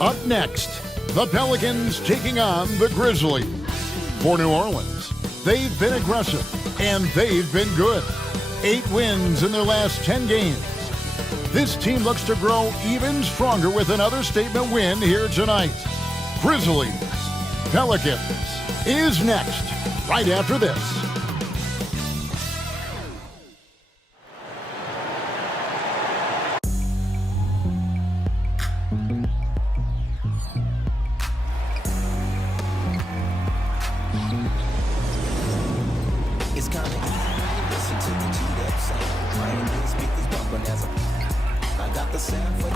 Up next, the Pelicans taking on the Grizzlies. For New Orleans, they've been aggressive and they've been good. 8 wins in their last 10 games. This team looks to grow even stronger with another statement win here tonight. Grizzlies, Pelicans is next, right after this. It's kinda easy to listen to the G-Dep sound. Playing these speakers bumping as I got the sound for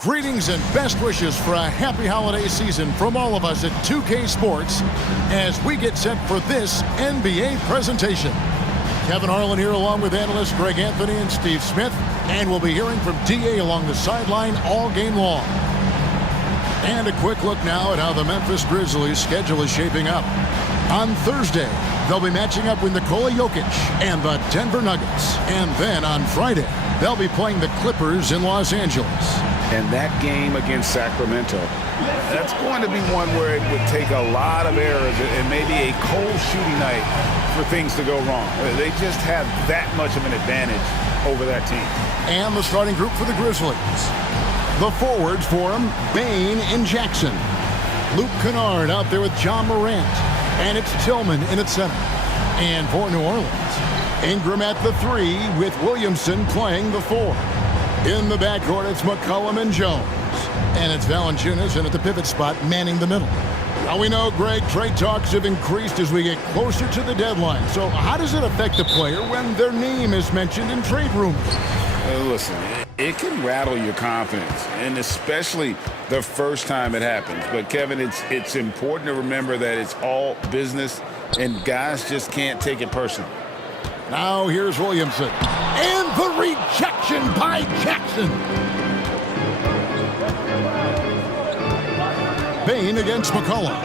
Greetings and best wishes for a happy holiday season from all of us at 2K Sports as we get set for this NBA presentation. Kevin Harlan here along with analysts Greg Anthony and Steve Smith, and we'll be hearing from DA along the sideline all game long. And a quick look now at how the Memphis Grizzlies schedule is shaping up. On Thursday, they'll be matching up with Nikola Jokic and the Denver Nuggets. And then on Friday, they'll be playing the Clippers in Los Angeles. And that game against Sacramento, that's going to be one where it would take a lot of errors and maybe a cold shooting night for things to go wrong. They just have that much of an advantage over that team. And the starting group for the Grizzlies. The forwards for them, Bane and Jackson. Luke Kennard out there with John Morant. And it's Tillman in at center. And for New Orleans, Ingram at the 3 with Williamson playing the 4. In the backcourt, it's McCollum and Jones. And it's Valanciunas in at the pivot spot, manning the middle. Now we know, Greg, trade talks have increased as we get closer to the deadline. So how does it affect the player when their name is mentioned in trade rumors? Listen, it can rattle your confidence, and especially the first time it happens. But, Kevin, it's important to remember that it's all business, and guys just can't take it personal. Now here's Williamson. And the rejection by Jackson. Bane against McCollum.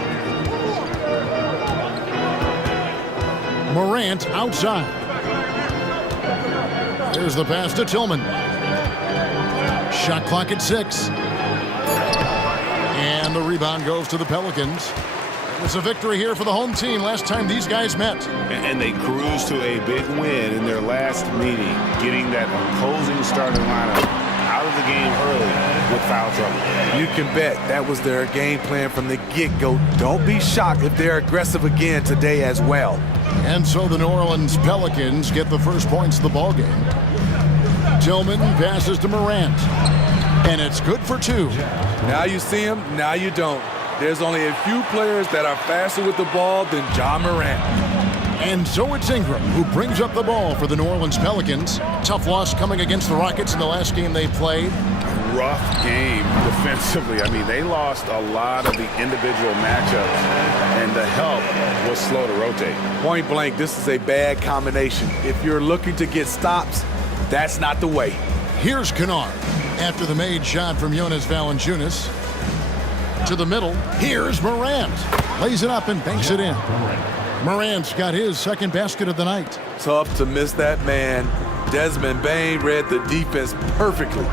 Morant outside. There's the pass to Tillman. Shot clock at 6. And the rebound goes to the Pelicans. It's a victory here for the home team last time these guys met. And they cruised to a big win in their last meeting, getting that opposing starting lineup out of the game early with foul trouble. You can bet that was their game plan from the get-go. Don't be shocked if they're aggressive again today as well. And so the New Orleans Pelicans get the first points of the ballgame. Tillman passes to Morant. And it's good for 2. Now you see him, now you don't. There's only a few players that are faster with the ball than John Morant. And so it's Ingram who brings up the ball for the New Orleans Pelicans. Tough loss coming against the Rockets in the last game they played. Rough game defensively. I mean, they lost a lot of the individual matchups, and the help was slow to rotate. Point blank, this is a bad combination. If you're looking to get stops, that's not the way. Here's Kennard after the made shot from Jonas Valanciunas. To the middle, here's Morant. Lays it up and banks it in. Morant's got his second basket of the night. Tough to miss that man. Desmond Bane read the defense perfectly.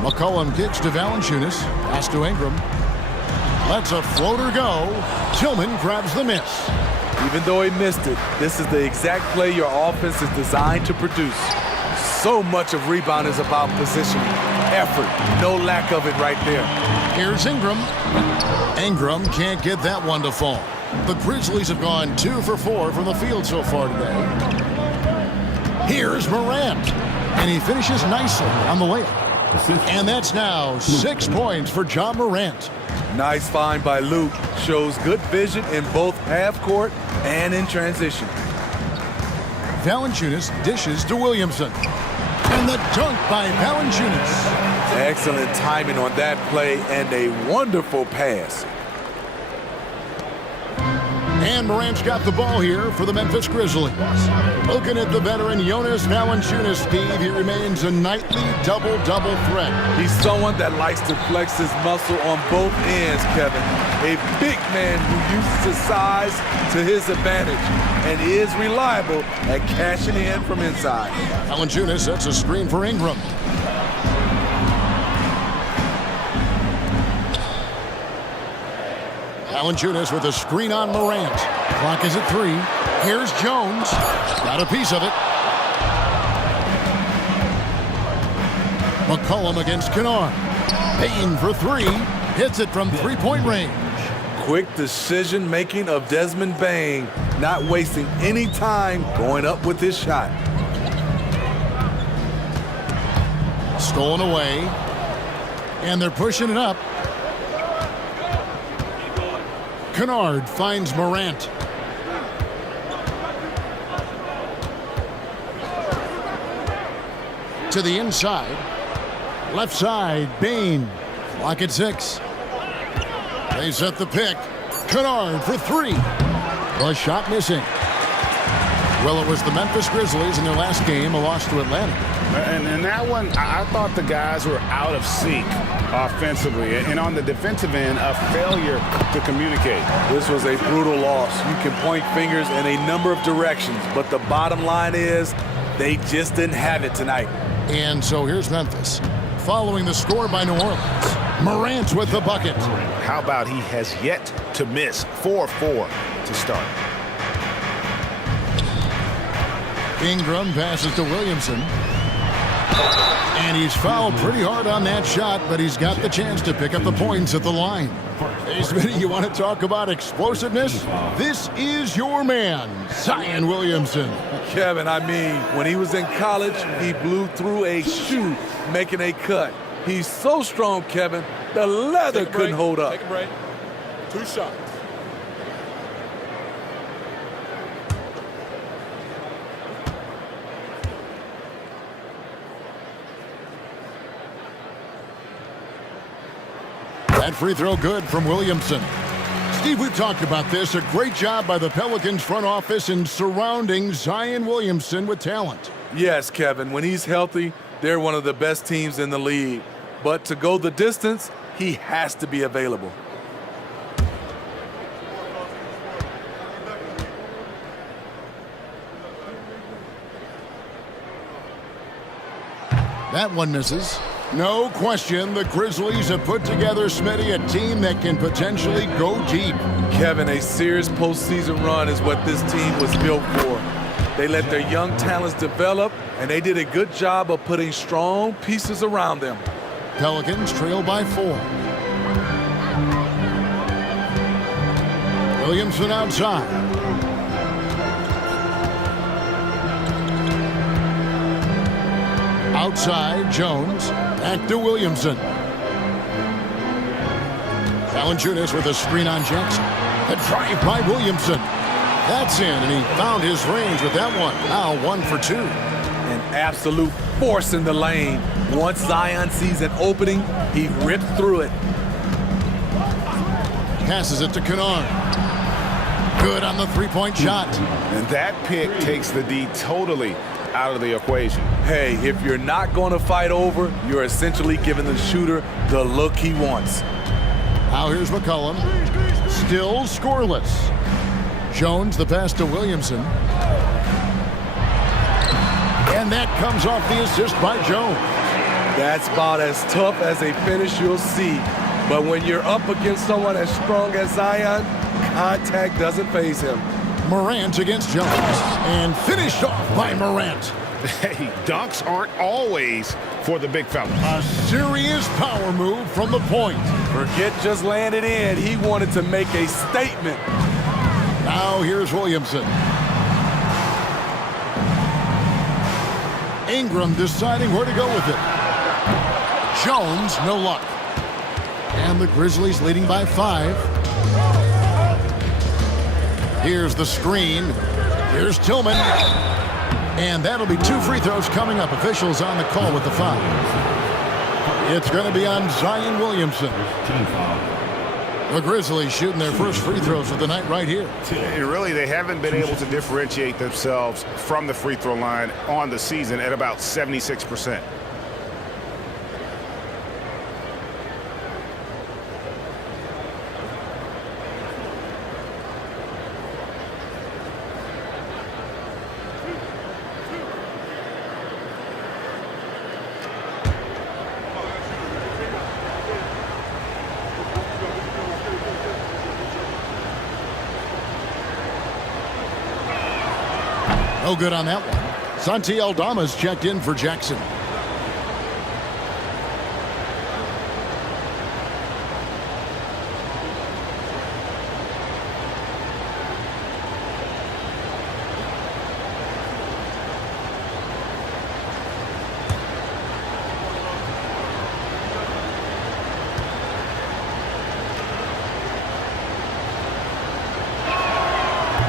McCollum kicks to Valanciunas. Pass to Ingram. Lets a floater go. Tillman grabs the miss. Even though he missed it, this is the exact play your offense is designed to produce. So much of rebound is about positioning. Effort, no lack of it right there. Here's Ingram. Ingram can't get that one to fall. The Grizzlies have gone 2 for 4 from the field so far today. Here's Morant. And he finishes nicely on the layup. And that's now 6 points for John Morant. Nice find by Luke. Shows good vision in both half court and in transition. Valanciunas dishes to Williamson. And the dunk by Valanciunas. Excellent timing on that play and a wonderful pass. And Morant's got the ball here for the Memphis Grizzlies. Looking at the veteran Jonas Valanciunas, Steve, he remains a nightly double-double threat. He's someone that likes to flex his muscle on both ends, Kevin. A big man who uses his size to his advantage and is reliable at cashing in from inside. Valanciunas sets a screen for Ingram. Valanciunas with a screen on Morant. Clock is at 3. Here's Jones. Got a piece of it. McCollum against Kennard. Payne for 3. Hits it from three-point range. Quick decision-making of Desmond Bane, not wasting any time going up with his shot. Stolen away. And they're pushing it up. Kennard finds Morant. To the inside. Left side, Bane. Clock at 6. They set the pick. Kennard for 3. The shot missing. Well, it was the Memphis Grizzlies in their last game, a loss to Atlanta. And in that one, I thought the guys were out of sync offensively. And on the defensive end, a failure to communicate. This was a brutal loss. You can point fingers in a number of directions, but the bottom line is they just didn't have it tonight. And so here's Memphis. Following the score by New Orleans. Morant with the bucket. How about he has yet to miss 4-4 to start. Ingram passes to Williamson. And he's fouled pretty hard on that shot, but he's got the chance to pick up the points at the line. Hey, Smitty, you want to talk about explosiveness? This is your man, Zion Williamson. Kevin, I mean, when he was in college, he blew through a shoe making a cut. He's so strong, Kevin, the leather couldn't hold up. Take a break. 2 shots. That free throw good from Williamson. Steve, we've talked about this. A great job by the Pelicans front office in surrounding Zion Williamson with talent. Yes, Kevin, when he's healthy, they're one of the best teams in the league. But to go the distance, he has to be available. That one misses. No question, the Grizzlies have put together, Smitty, a team that can potentially go deep. Kevin, a serious postseason run is what this team was built for. They let their young talents develop, and they did a good job of putting strong pieces around them. Pelicans trail by 4. Williamson outside. Outside, Jones. Back to Williamson. Valanciunas with a screen on Jackson. A drive by Williamson. That's in, and he found his range with that one. Now 1 for 2. An absolute force in the lane. Once Zion sees an opening, he rips through it. Passes it to Kennard. Good on the three-point shot. And that pick takes the D totally out of the equation. Hey, if you're not going to fight over, you're essentially giving the shooter the look he wants. Now here's McCollum. Still scoreless. Jones, the pass to Williamson. And that comes off the assist by Jones. That's about as tough as a finish you'll see. But when you're up against someone as strong as Zion, contact doesn't faze him. Morant against Jones. And finished off by Morant. Hey, dunks aren't always for the big fella. A serious power move from the point. Forget just laying it in. He wanted to make a statement. Now here's Williamson. Ingram deciding where to go with it. Jones, no luck. And the Grizzlies leading by 5. Here's the screen. Here's Tillman. And that'll be 2 free throws coming up. Officials on the call with the foul. It's going to be on Zion Williamson. The Grizzlies shooting their first free throws of the night right here. And really, they haven't been able to differentiate themselves from the free throw line on the season at about 76%. No good on that one. Santi Aldama's checked in for Jackson.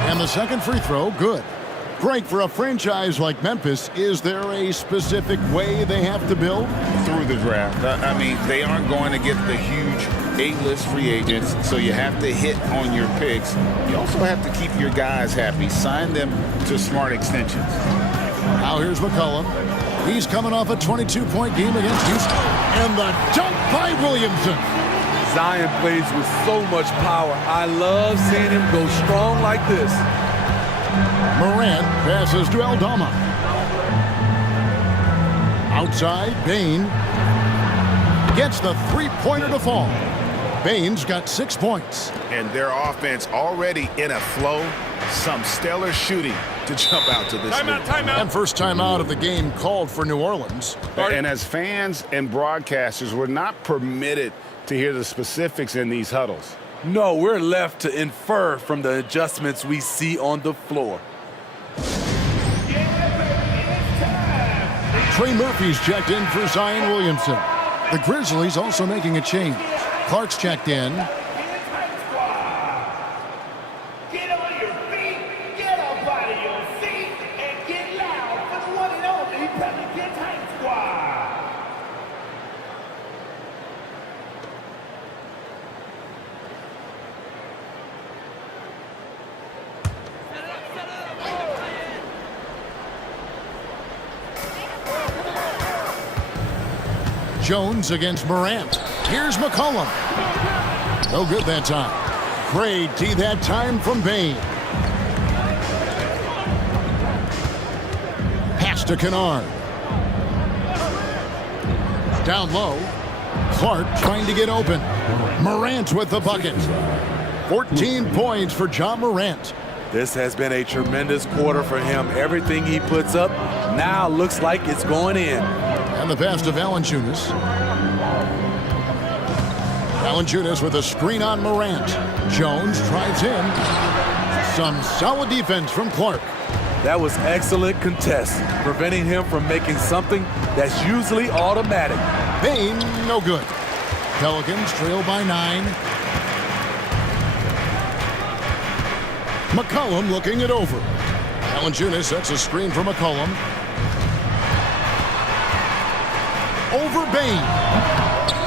And the second free throw, good. Greg, for a franchise like Memphis, is there a specific way they have to build? Through the draft. I mean, they aren't going to get the huge A-list free agents, so you have to hit on your picks. You also have to keep your guys happy. Sign them to smart extensions. Now here's McCollum. He's coming off a 22-point game against Houston. And the dunk by Williamson. Zion plays with so much power. I love seeing him go strong like this. Morant passes to Aldama. Outside, Bane gets the three-pointer to fall. Bane's got 6 points. And their offense already in a flow. Some stellar shooting to jump out to this lead. Timeout. And first time out of the game called for New Orleans. And as fans and broadcasters, we're not permitted to hear the specifics in these huddles. No, we're left to infer from the adjustments we see on the floor. Trey Murphy's checked in for Zion Williamson. The Grizzlies also making a change. Clark's checked in. Get on your feet, get up out of your seat, and get loud for the one and only Pelicans Hype Squad. Jones against Morant. Here's McCollum. No good that time. Great D that time from Bane. Pass to Kennard. Down low. Clark trying to get open. Morant with the bucket. 14 points for John Morant. This has been a tremendous quarter for him. Everything he puts up now looks like it's going in. And the pass to Valanciunas. Valanciunas with a screen on Morant. Jones drives in. Some solid defense from Clark. That was excellent contest, preventing him from making something that's usually automatic. Bane, no good. Pelicans trail by 9. McCollum looking it over. Valanciunas sets a screen for McCollum. Over Bane.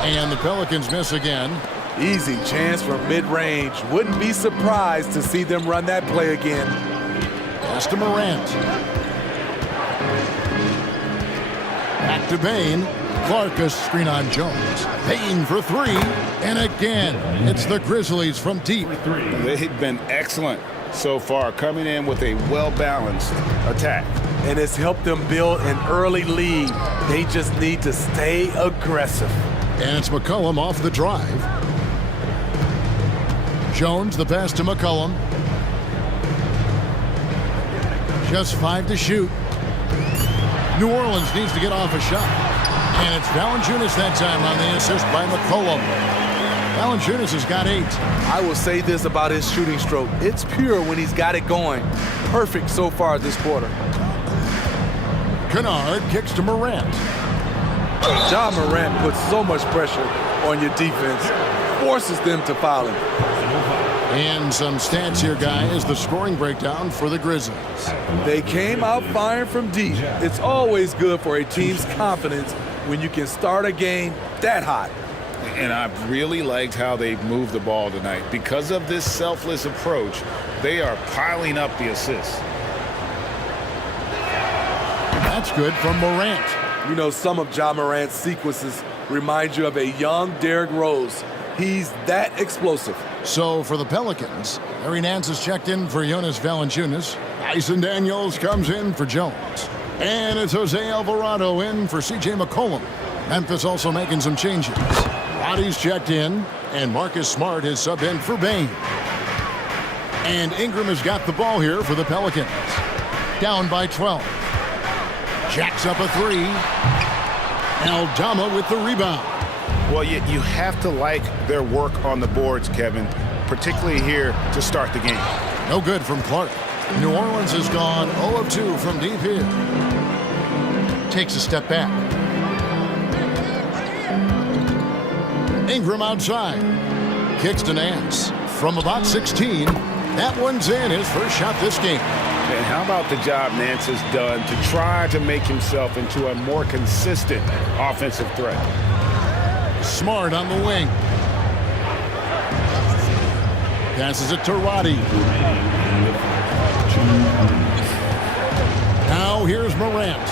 And the Pelicans miss again. Easy chance from mid-range. Wouldn't be surprised to see them run that play again. Pass to Morant. Back to Bane. Clark a screen on Jones. Bane for 3. And again, it's the Grizzlies from deep. They've been excellent so far, coming in with a well-balanced attack. And it's helped them build an early lead. They just need to stay aggressive. And it's McCollum off the drive. Jones, the pass to McCollum. Just 5 to shoot. New Orleans needs to get off a shot. And it's Valanciunas that time on the assist by McCollum. Valanciunas has got 8. I will say this about his shooting stroke. It's pure when he's got it going. Perfect so far this quarter. Kennard kicks to Morant. John Morant puts so much pressure on your defense, forces them to foul him. And some stats here, guys. The scoring breakdown for the Grizzlies. They came out firing from deep. It's always good for a team's confidence when you can start a game that hot. And I've really liked how they've moved the ball tonight. Because of this selfless approach, they are piling up the assists. That's good from Morant. You know, some of Ja Morant's sequences remind you of a young Derrick Rose. He's that explosive. So for the Pelicans, Larry Nance is checked in for Jonas Valanciunas. Dyson Daniels comes in for Jones. And it's Jose Alvarado in for C.J. McCollum. Memphis also making some changes. Roddy's checked in, and Marcus Smart has subbed in for Bane. And Ingram has got the ball here for the Pelicans. Down by 12. Jacks up a three. Aldama with the rebound. Well, you have to like their work on the boards, Kevin, particularly here to start the game. No good from Clark. New Orleans has gone 0 of 2 from deep here. Takes a step back. Ingram outside. Kicks to Nance. From about 16, that one's in, his first shot this game. And how about the job Nance has done to try to make himself into a more consistent offensive threat? Smart on the wing. Passes it to Roddy. Now here's Morant.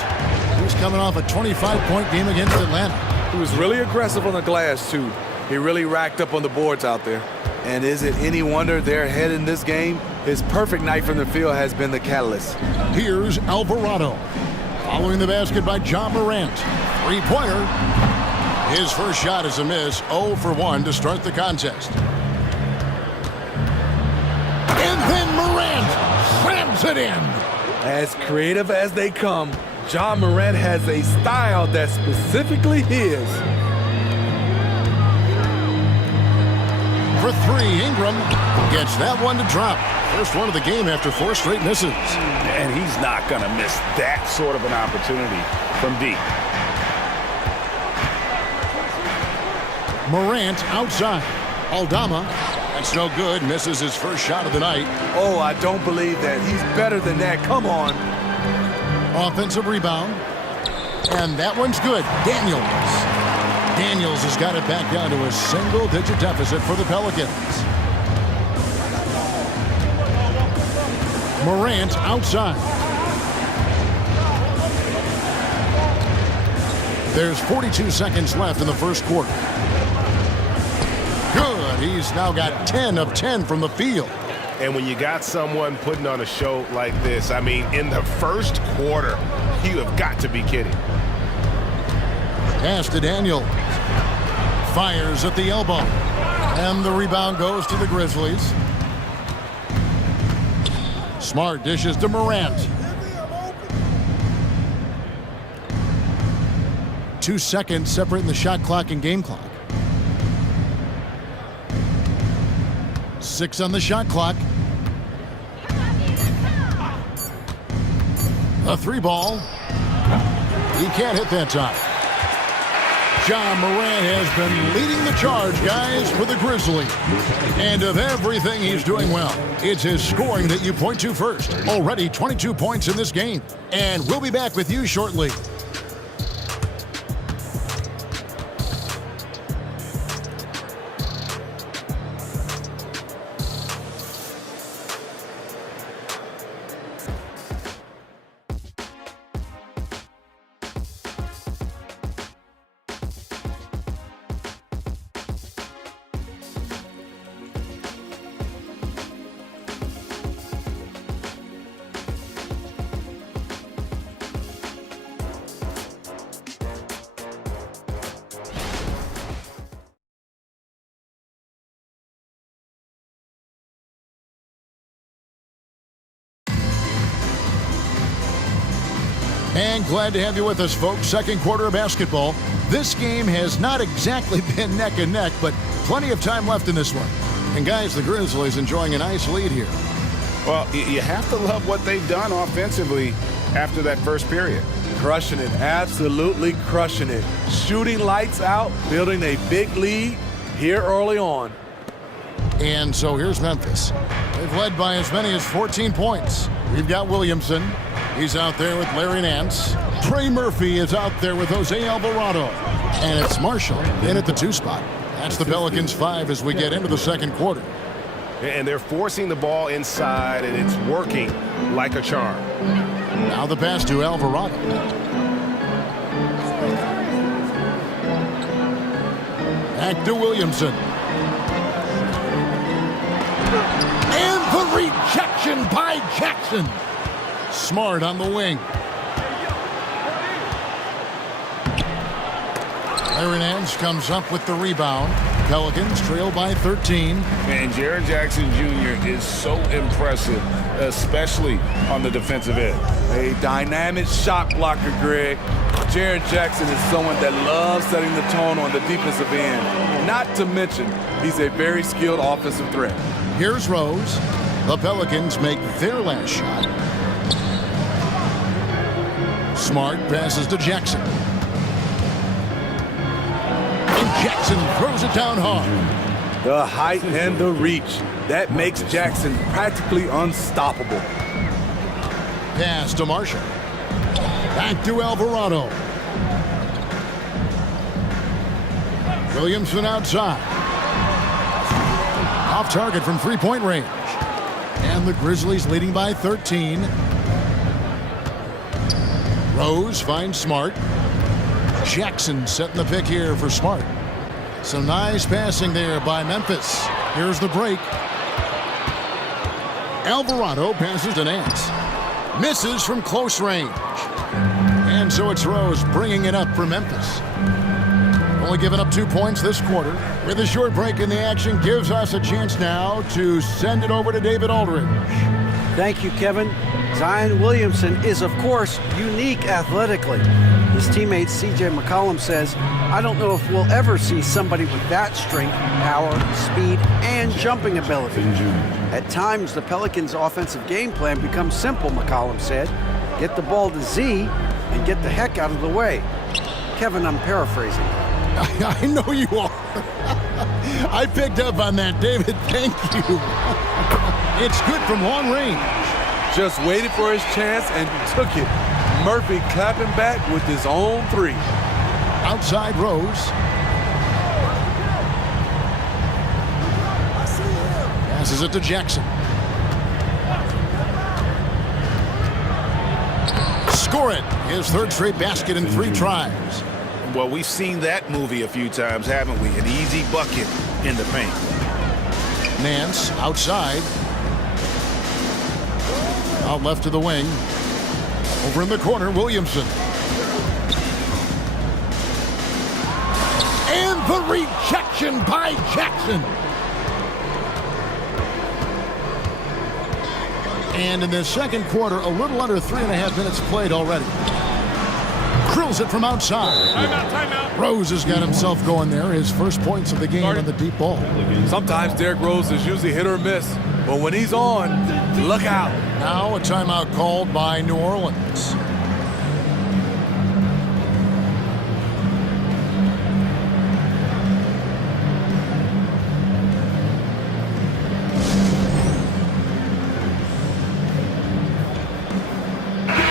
He's coming off a 25-point game against Atlanta. He was really aggressive on the glass, too. He really racked up on the boards out there. And is it any wonder they're ahead in this game? His perfect night from the field has been the catalyst. Here's Alvarado. Following the basket by Ja Morant. Three-pointer. His first shot is a miss. 0 for 1 to start the contest. And then Morant slams it in. As creative as they come, Ja Morant has a style that's specifically his. For three, Ingram gets that one to drop. First one of the game after 4 straight misses. And he's not going to miss that sort of an opportunity from deep. Morant outside. Aldama, that's no good. Misses his first shot of the night. Oh, I don't believe that. He's better than that. Come on. Offensive rebound. And that one's good. Daniels has got it back down to a single-digit deficit for the Pelicans. Morant outside. There's 42 seconds left in the first quarter. Good. He's now got 10 of 10 from the field. And when you got someone putting on a show like this, I mean, in the first quarter, you have got to be kidding. Pass to Daniels. Fires at the elbow. And the rebound goes to the Grizzlies. Smart dishes to Morant. 2 seconds separating the shot clock and game clock. 6 on the shot clock. A 3-ball. He can't hit that time. Ja Morant has been leading the charge, guys, for the Grizzlies. And of everything he's doing well, it's his scoring that you point to first. Already 22 points in this game. And we'll be back with you shortly. And glad to have you with us, folks. Second quarter of basketball. This game has not exactly been neck and neck, but plenty of time left in this one. And guys, the Grizzlies enjoying a nice lead here. Well, you have to love what they've done offensively after that first period. Crushing it, absolutely crushing it. Shooting lights out, building a big lead here early on. And so here's Memphis. They've led by as many as 14 points. We've got Williamson. He's out there with Larry Nance. Trey Murphy is out there with Jose Alvarado. And it's Marshall in at the 2 spot. That's the Pelicans 5 as we get into the second quarter. And they're forcing the ball inside, and it's working like a charm. Now the pass to Alvarado. Back to Williamson. And the rejection by Jackson. Smart on the wing. Aaron Nance comes up with the rebound. Pelicans trail by 13. And Jaren Jackson Jr. is so impressive, especially on the defensive end. A dynamic shot blocker, Greg. Jaren Jackson is someone that loves setting the tone on the defensive end. Not to mention, he's a very skilled offensive threat. Here's Rose. The Pelicans make their last shot. Smart passes to Jackson. And Jackson throws it down hard. The height and the reach. That makes Jackson practically unstoppable. Pass to Marshall. Back to Alvarado. Williamson outside. Off target from three-point range. And the Grizzlies leading by 13. Rose finds Smart. Jackson setting the pick here for Smart. Some nice passing there by Memphis. Here's the break. Alvarado passes to Nance. Misses from close range. And so it's Rose bringing it up for Memphis. Only giving up 2 points this quarter. With a short break in the action, gives us a chance now to send it over to David Aldridge. Thank you, Kevin. Zion Williamson is, of course, unique athletically. His teammate C.J. McCollum says, I don't know if we'll ever see somebody with that strength, power, speed, and jumping ability. At times, the Pelicans' offensive game plan becomes simple, McCollum said. Get the ball to Z and get the heck out of the way. Kevin, I'm paraphrasing. I know you are. I picked up on that, David. Thank you. It's good from long range. Just waited for his chance and took it. Murphy clapping back with his own three. Outside Rose. Passes it to Jackson. Score it. His third straight basket in 3 tries. Well, we've seen that movie a few times, haven't we? An easy bucket in the paint. Nance outside. Out left to the wing. Over in the corner, Williamson. And the rejection by Jackson. And in the second quarter, a little under 3.5 minutes played already. Drills it from outside. Timeout. Rose has got himself going there. His first points of the game on the deep ball. Sometimes Derrick Rose is usually hit or miss, but when he's on, look out. Now a timeout called by New Orleans.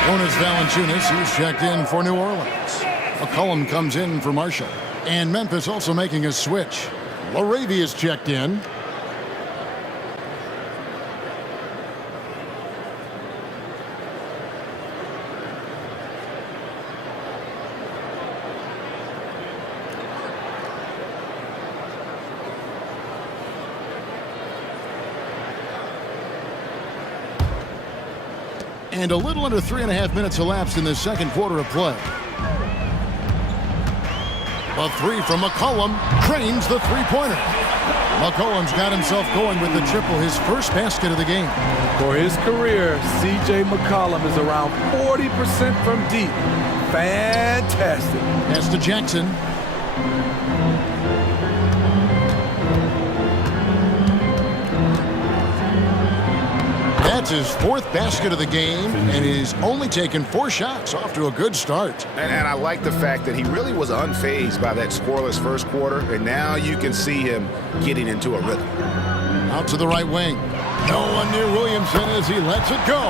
Jonas Valanciunas, he's checked in for New Orleans. McCollum comes in for Marshall. And Memphis also making a switch. Laravia is checked in. And a little under 3.5 minutes elapsed in the second quarter of play. A three from McCollum drains the three-pointer. McCollum's got himself going with the triple, his first basket of the game. For his career, C.J. McCollum is around 40% from deep. Fantastic. Pass to Jackson. That's his 4th basket of the game, and he's only taken 4 shots, off to a good start. And I like the fact that he really was unfazed by that scoreless first quarter, and now you can see him getting into a rhythm. Out to the right wing. No one near Williamson as he lets it go.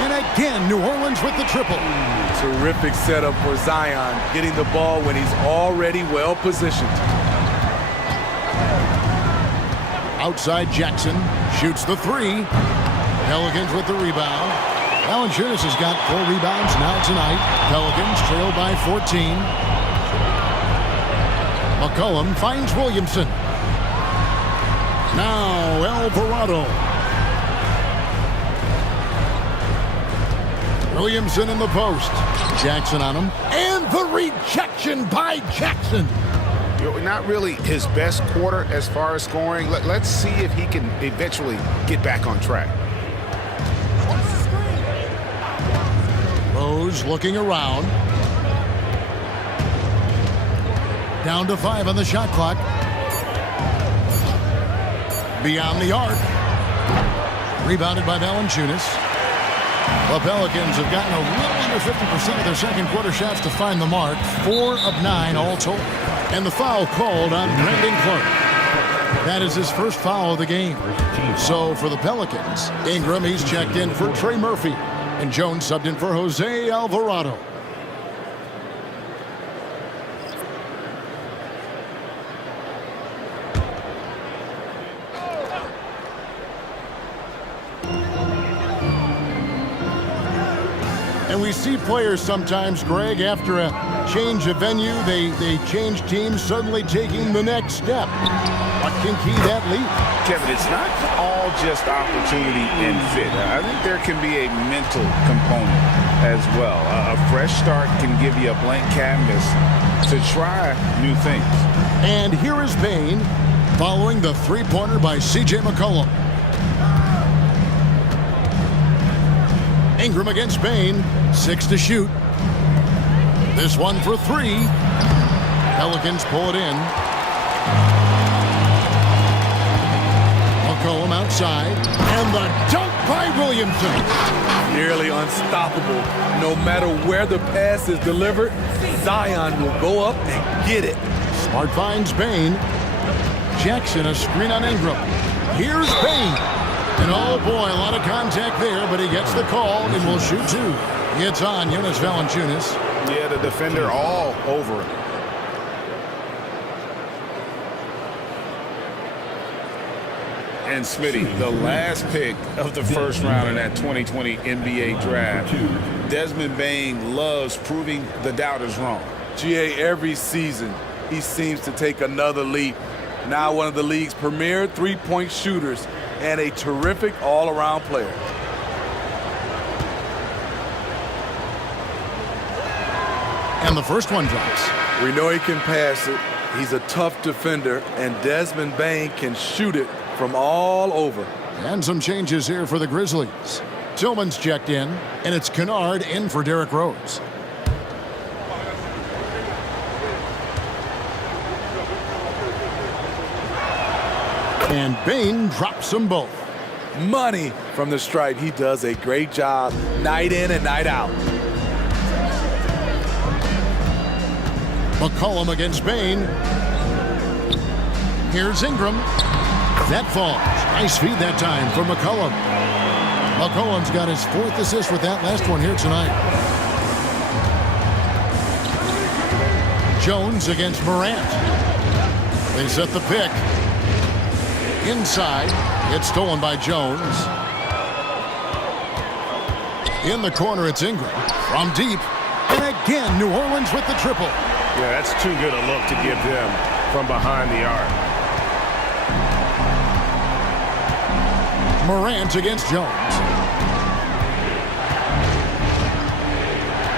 And again, New Orleans with the triple. Terrific setup for Zion, getting the ball when he's already well positioned. Outside Jackson shoots the three. Pelicans with the rebound. Valanciunas has got 4 rebounds now tonight. Pelicans trail by 14. McCollum finds Williamson. Now Alvarado. Williamson in the post. Jackson on him. And the rejection by Jackson. Not really his best quarter as far as scoring. Let's see if he can eventually get back on track. Rose looking around. Down to 5 on the shot clock. Beyond the arc. Rebounded by Valanciunas. The Pelicans have gotten a little under 50% of their second quarter shots to find the mark. 4 of 9 all told. And the foul called on Brandon Clark. That is his first foul of the game. So for the Pelicans, Ingram, he's checked in for Trey Murphy. And Jones subbed in for Jose Alvarado. And we see players sometimes, Greg, after a change of venue, they change teams, suddenly taking the next step. What can key that lead? Kevin, it's not all just opportunity and fit. I think there can be a mental component as well. A fresh start can give you a blank canvas to try new things. And here is Bane following the three-pointer by C.J. McCollum. Ingram against Bane, 6 to shoot. This one for 3. Pelicans pull it in. McCollum outside, and the dunk by Williamson. Nearly unstoppable. No matter where the pass is delivered, Zion will go up and get it. Smart finds Bane. Jackson, a screen on Ingram. Here's Bane. And oh boy, a lot of contact there, but he gets the call and will shoot 2. It's on Jonas Valanciunas. Yeah, the defender all over him. And Smitty, the last pick of the first round in that 2020 NBA draft. Desmond Bane loves proving the doubters wrong. GA, every season, he seems to take another leap. Now one of the league's premier three-point shooters and a terrific all-around player. And the first one drops. We know he can pass it. He's a tough defender, and Desmond Bane can shoot it from all over. And some changes here for the Grizzlies. Tillman's checked in, and it's Kennard in for Derrick Rose. And Bane drops them both. Money from the stripe. He does a great job night in and night out. McCollum against Bane. Here's Ingram. That falls. Nice feed that time for McCollum. McCollum's got his 4th assist with that last one here tonight. Jones against Morant. They set the pick. Inside. It's stolen by Jones. In the corner, it's Ingram. From deep. And again, New Orleans with the triple. Yeah, that's too good a look to give them from behind the arc. Morant against Jones.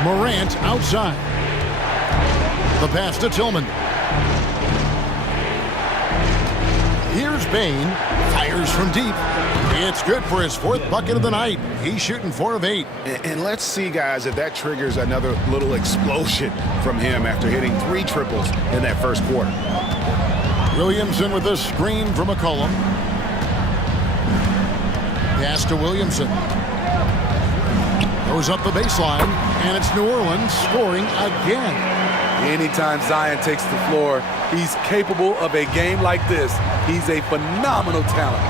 Morant outside. The pass to Tillman. Here's Bane. Fires from deep. It's good for his 4th bucket of the night. He's shooting 4 of 8. And let's see, guys, if that triggers another little explosion from him after hitting 3 triples in that first quarter. Williamson with a screen from McCollum. Pass to Williamson. Goes up the baseline, and it's New Orleans scoring again. Anytime Zion takes the floor, he's capable of a game like this. He's a phenomenal talent.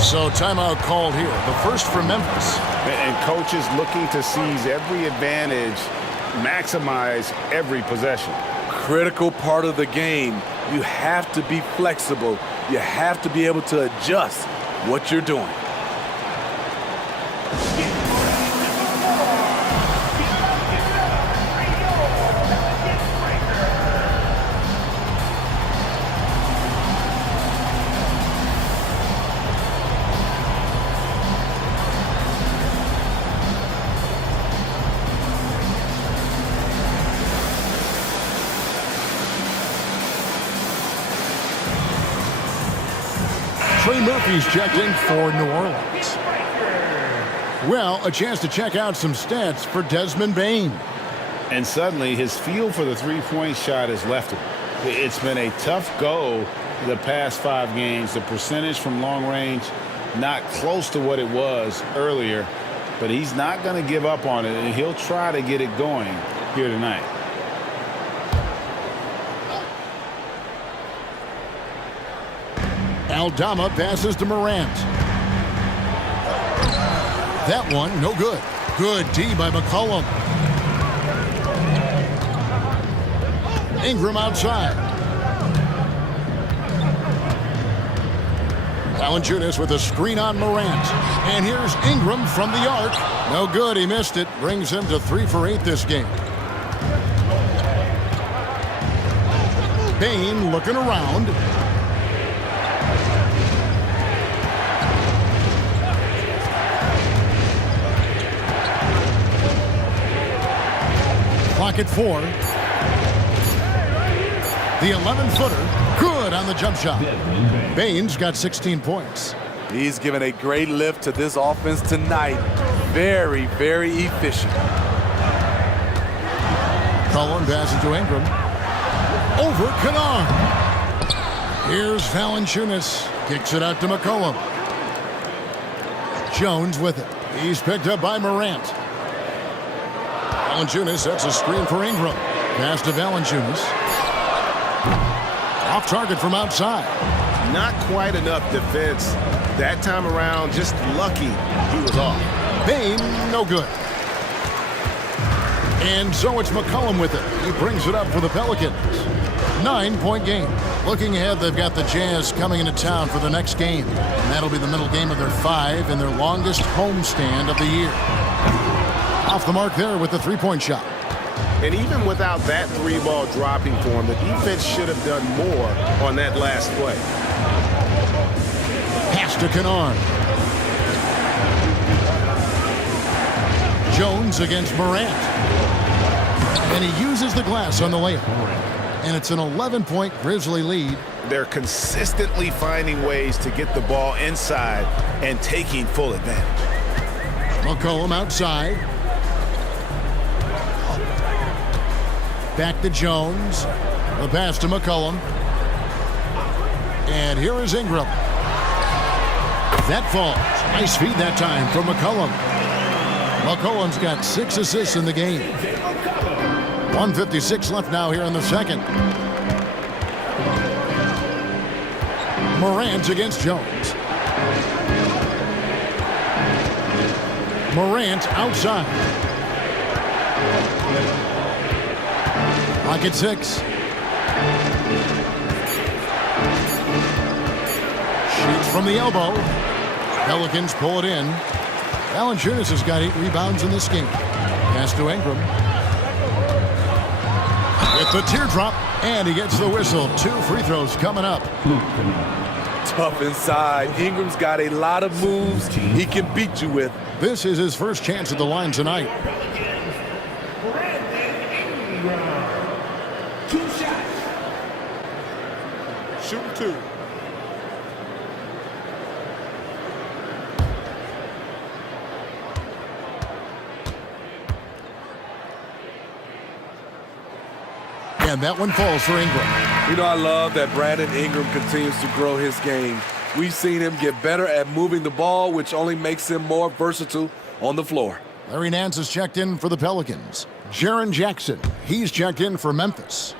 So timeout called here. The first for Memphis. And coaches looking to seize every advantage, maximize every possession. Critical part of the game. You have to be flexible. you have to be able to adjust what you're doing. Trey Murphy's checked in for New Orleans. Well, a chance to check out some stats for Desmond Bane. And suddenly his feel for the three-point shot has left him. It's been a tough go the past 5 games. The percentage from long range not close to what it was earlier, but he's not going to give up on it, and he'll try to get it going here tonight. Aldama passes to Morant. That one, no good. Good D by McCollum. Ingram outside. Valanciunas with a screen on Morant. And here's Ingram from the arc. No good, he missed it. Brings him to 3 for 8 this game. Bane looking around. Clock at 4. The 11-footer, good on the jump shot. Bane's got 16 points. He's given a great lift to this offense tonight. Very, very efficient. Cullen passes to Ingram. Over Kennard. Here's Valanciunas. Kicks it out to McCollum. Jones with it. He's picked up by Morant. Valanciunas sets a screen for Ingram. Pass to Valanciunas. Off target from outside. Not quite enough defense that time around. Just lucky he was off. Bane, no good. And so it's McCollum with it. He brings it up for the Pelicans. 9-point game. Looking ahead, they've got the Jazz coming into town for the next game. And that'll be the middle game of their 5 and their longest homestand of the year. Off the mark there with the three-point shot. And even without that 3-ball dropping for him, the defense should have done more on that last play. Pass to Kennard. Jones against Morant. And he uses the glass on the layup. And it's an 11-point Grizzly lead. They're consistently finding ways to get the ball inside and taking full advantage. McCollum outside. Back to Jones. The pass to McCollum. And here is Ingram. That falls. Nice feed that time from McCollum. McCollum's got 6 assists in the game. 1:56 left now here in the second. Morant against Jones. Morant outside. Clock at 6. Shoots from the elbow. Pelicans pull it in. Valanciunas has got 8 rebounds in this game. Pass to Ingram. With the teardrop, and he gets the whistle. 2 free throws coming up. Tough inside. Ingram's got a lot of moves he can beat you with. This is his first chance at the line tonight. Shooting 2. And that one falls for Ingram. You know, I love that Brandon Ingram continues to grow his game. We've seen him get better at moving the ball, which only makes him more versatile on the floor. Larry Nance has checked in for the Pelicans. Jaren Jackson, he's checked in for Memphis.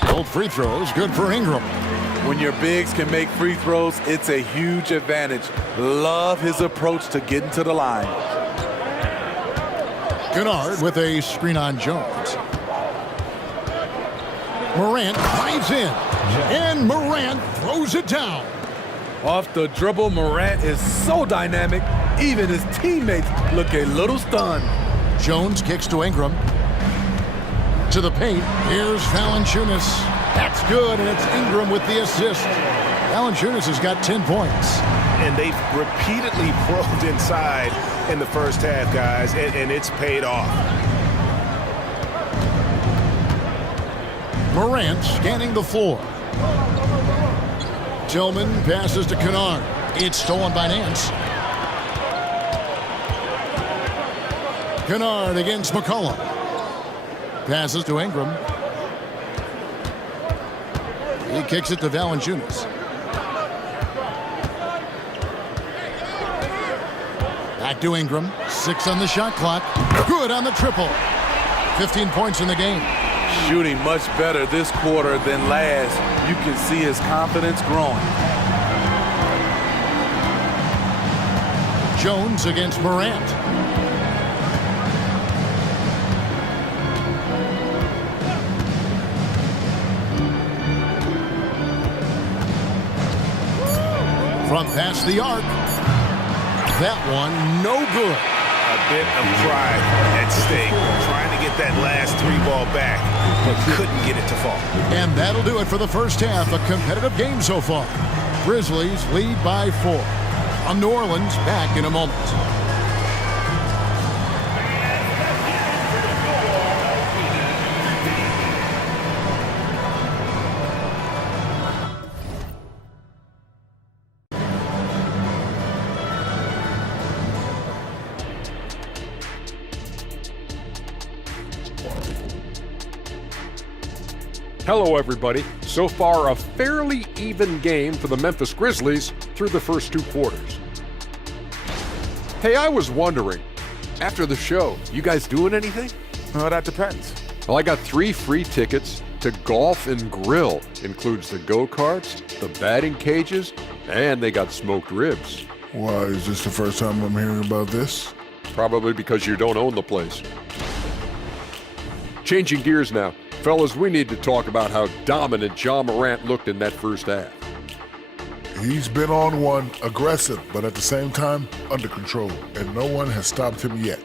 Both free throws, good for Ingram. When your bigs can make free throws, it's a huge advantage. Love his approach to getting to the line. Kennard with a screen on Jones. Morant drives in. And Morant throws it down. Off the dribble, Morant is so dynamic, even his teammates look a little stunned. Jones kicks to Ingram. To the paint. Here's Valanciunas. That's good, and it's Ingram with the assist. Valanciunas has got 10 points. And they've repeatedly probed inside in the first half, guys, and it's paid off. Morant scanning the floor. Tillman passes to Kennard. It's stolen by Nance. Kennard against McCollum. Passes to Ingram. He kicks it to Valanciunas. Back to Ingram. 6 on the shot clock. Good on the triple. 15 points in the game. Shooting much better this quarter than last. You can see his confidence growing. Jones against Morant. From past the arc. That one no good. A bit of pride at stake, trying to get that last 3-ball back, but couldn't get it to fall. And that'll do it for the first half. A competitive game so far. Grizzlies lead by 4. I'm New Orleans, back in a moment. Hello, everybody. So far, a fairly even game for the Memphis Grizzlies through the first 2 quarters. Hey, I was wondering, after the show, you guys doing anything? Well, that depends. Well, I got 3 free tickets to Golf and Grill. Includes the go-karts, the batting cages, and they got smoked ribs. Why, is this the first time I'm hearing about this? Probably because you don't own the place. Changing gears now. Fellas, we need to talk about how dominant Ja Morant looked in that first half. He's been on one, aggressive, but at the same time, under control, and no one has stopped him yet.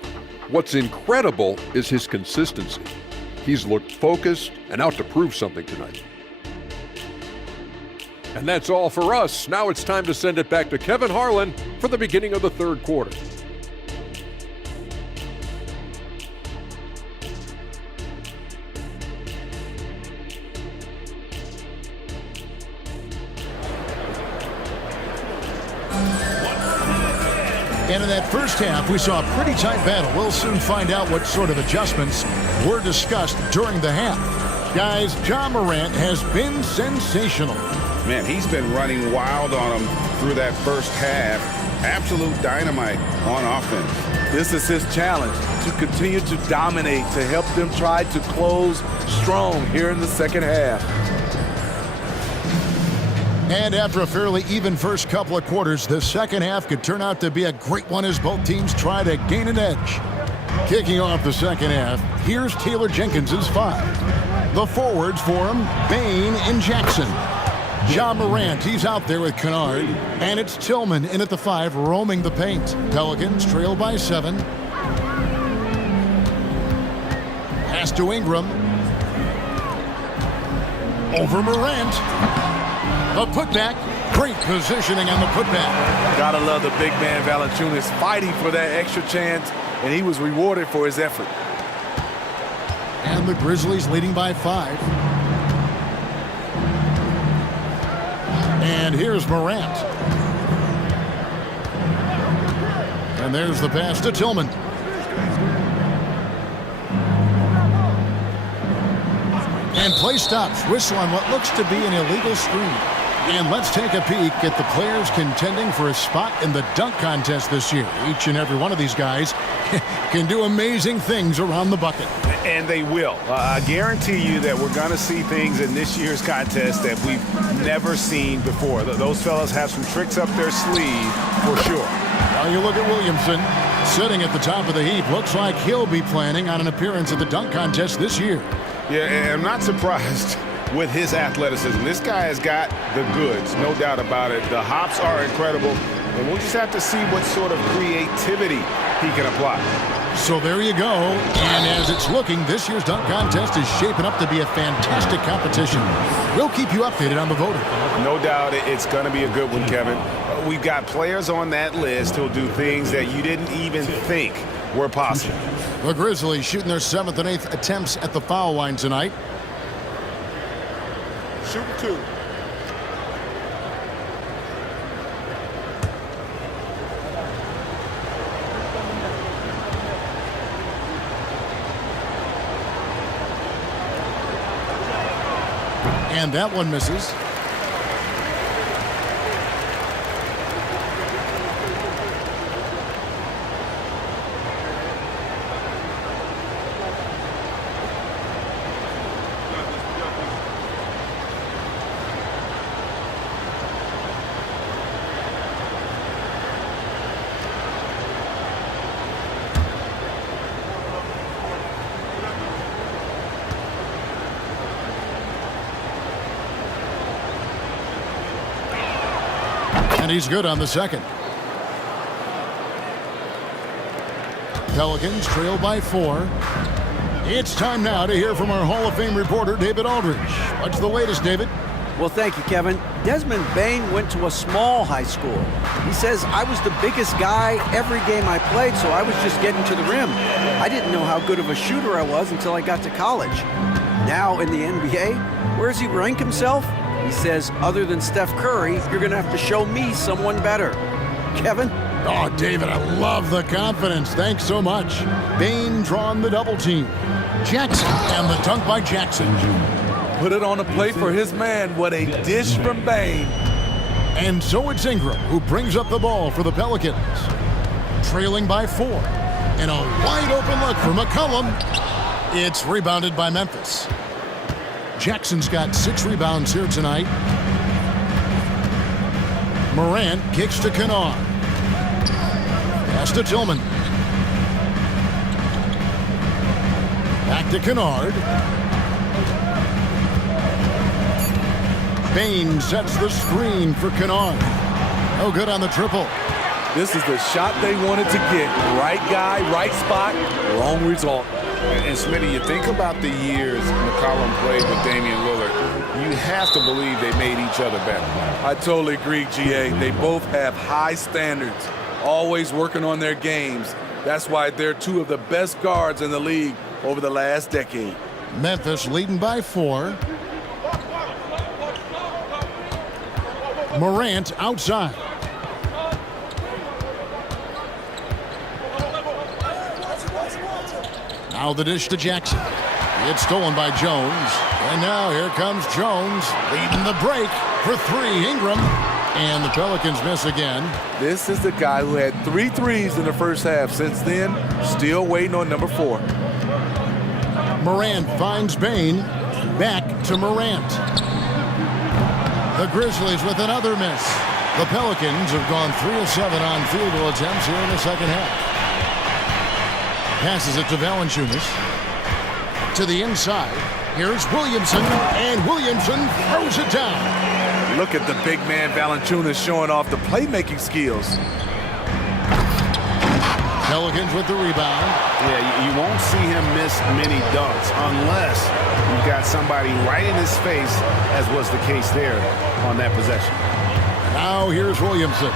What's incredible is his consistency. He's looked focused and out to prove something tonight. And that's all for us. Now it's time to send it back to Kevin Harlan for the beginning of the third quarter. And in that first half, we saw a pretty tight battle. We'll soon find out what sort of adjustments were discussed during the half. Guys, Ja Morant has been sensational. Man, he's been running wild on him through that first half. Absolute dynamite on offense. This is his challenge, to continue to dominate, to help them try to close strong here in the second half. And after a fairly even first couple of quarters, the second half could turn out to be a great one as both teams try to gain an edge. Kicking off the second half, here's Taylor Jenkins's 5. The forwards for him, Bain and Jackson. Ja Morant, he's out there with Kennard. And it's Tillman in at the 5, roaming the paint. Pelicans trail by 7. Pass to Ingram. Over Morant. The putback. Great positioning on the putback. Gotta love the big man Valanciunas fighting for that extra chance, and he was rewarded for his effort. And the Grizzlies leading by 5. And here's Morant. And there's the pass to Tillman. And play stops. Whistle on what looks to be an illegal screen. And let's take a peek at the players contending for a spot in the dunk contest this year. Each and every one of these guys can do amazing things around the bucket. And they will. I guarantee you that we're going to see things in this year's contest that we've never seen before. Those fellas have some tricks up their sleeve for sure. Now you look at Williamson sitting at the top of the heap. Looks like he'll be planning on an appearance at the dunk contest this year. Yeah, and I'm not surprised with his athleticism. This guy has got the goods, no doubt about it. The hops are incredible, and we'll just have to see what sort of creativity he can apply. So there you go. And as it's looking, this year's dunk contest is shaping up to be a fantastic competition. We'll keep you updated on the voting. No doubt it's going to be a good one, Kevin. We've got players on that list who'll do things that you didn't even think were possible. The Grizzlies shooting their 7th and 8th attempts at the foul line tonight. Shooting 2. And that one misses. And he's good on the second. Pelicans trail by 4. It's time now to hear from our Hall of Fame reporter, David Aldridge. What's the latest, David? Well, thank you, Kevin. Desmond Bane went to a small high school. He says, I was the biggest guy every game I played, so I was just getting to the rim. I didn't know how good of a shooter I was until I got to college. Now in the NBA, where does he rank himself? He says, other than Steph Curry, you're going to have to show me someone better. Kevin? Oh, David, I love the confidence. Thanks so much. Bane drawn the double team. Jackson, and the dunk by Jackson. Put it on a plate for his man. What a dish from Bane. And so it's Ingram who brings up the ball for the Pelicans. Trailing by 4. And a wide open look for McCollum. It's rebounded by Memphis. Jackson's got 6 rebounds here tonight. Morant kicks to Kennard. Pass to Tillman. Back to Kennard. Bane sets the screen for Kennard. No good on the triple. This is the shot they wanted to get. Right guy, right spot, wrong result. And Smitty, you think about the years McCollum played with Damian Lillard, you have to believe they made each other better. I totally agree, GA. They both have high standards, always working on their games. That's why they're 2 of the best guards in the league over the last decade. Memphis leading by 4. Morant outside. Now the dish to Jackson. It's stolen by Jones. And now here comes Jones leading the break for 3. Ingram. And the Pelicans miss again. This is the guy who had 3 threes in the first half. Since then, still waiting on number 4. Morant finds Bane. Back to Morant. The Grizzlies with another miss. The Pelicans have gone 3 of 7 on field goal attempts here in the second half. Passes it to Valanciunas. To the inside. Here's Williamson. And Williamson throws it down. Look at the big man Valanciunas showing off the playmaking skills. Pelicans with the rebound. Yeah, you won't see him miss many dunks unless you've got somebody right in his face, as was the case there on that possession. Now here's Williamson.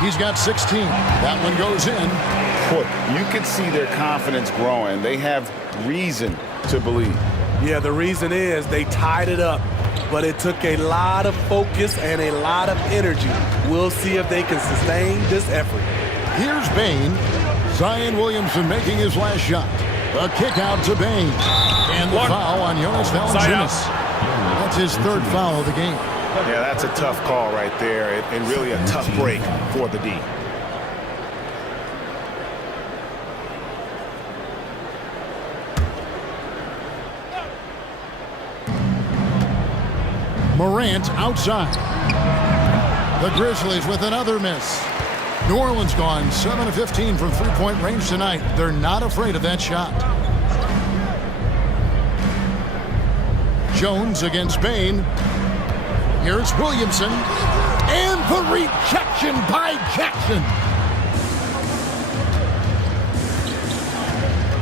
He's got 16. That one goes in. Boy, you can see their confidence growing. They have reason to believe. Yeah, the reason is they tied it up, but it took a lot of focus and a lot of energy. We'll see if they can sustain this effort. Here's Bane. Zion Williamson making his last shot. A kick out to Bane. And the foul on Jonas Valanciunas. That's his 3rd foul of the game. Yeah, that's a tough call right there, and really a tough break for the D. Morant outside. The Grizzlies with another miss. New Orleans gone 7 of 15 from 3-point range tonight. They're not afraid of that shot. Jones against Bain. Here's Williamson. And the rejection by Jackson.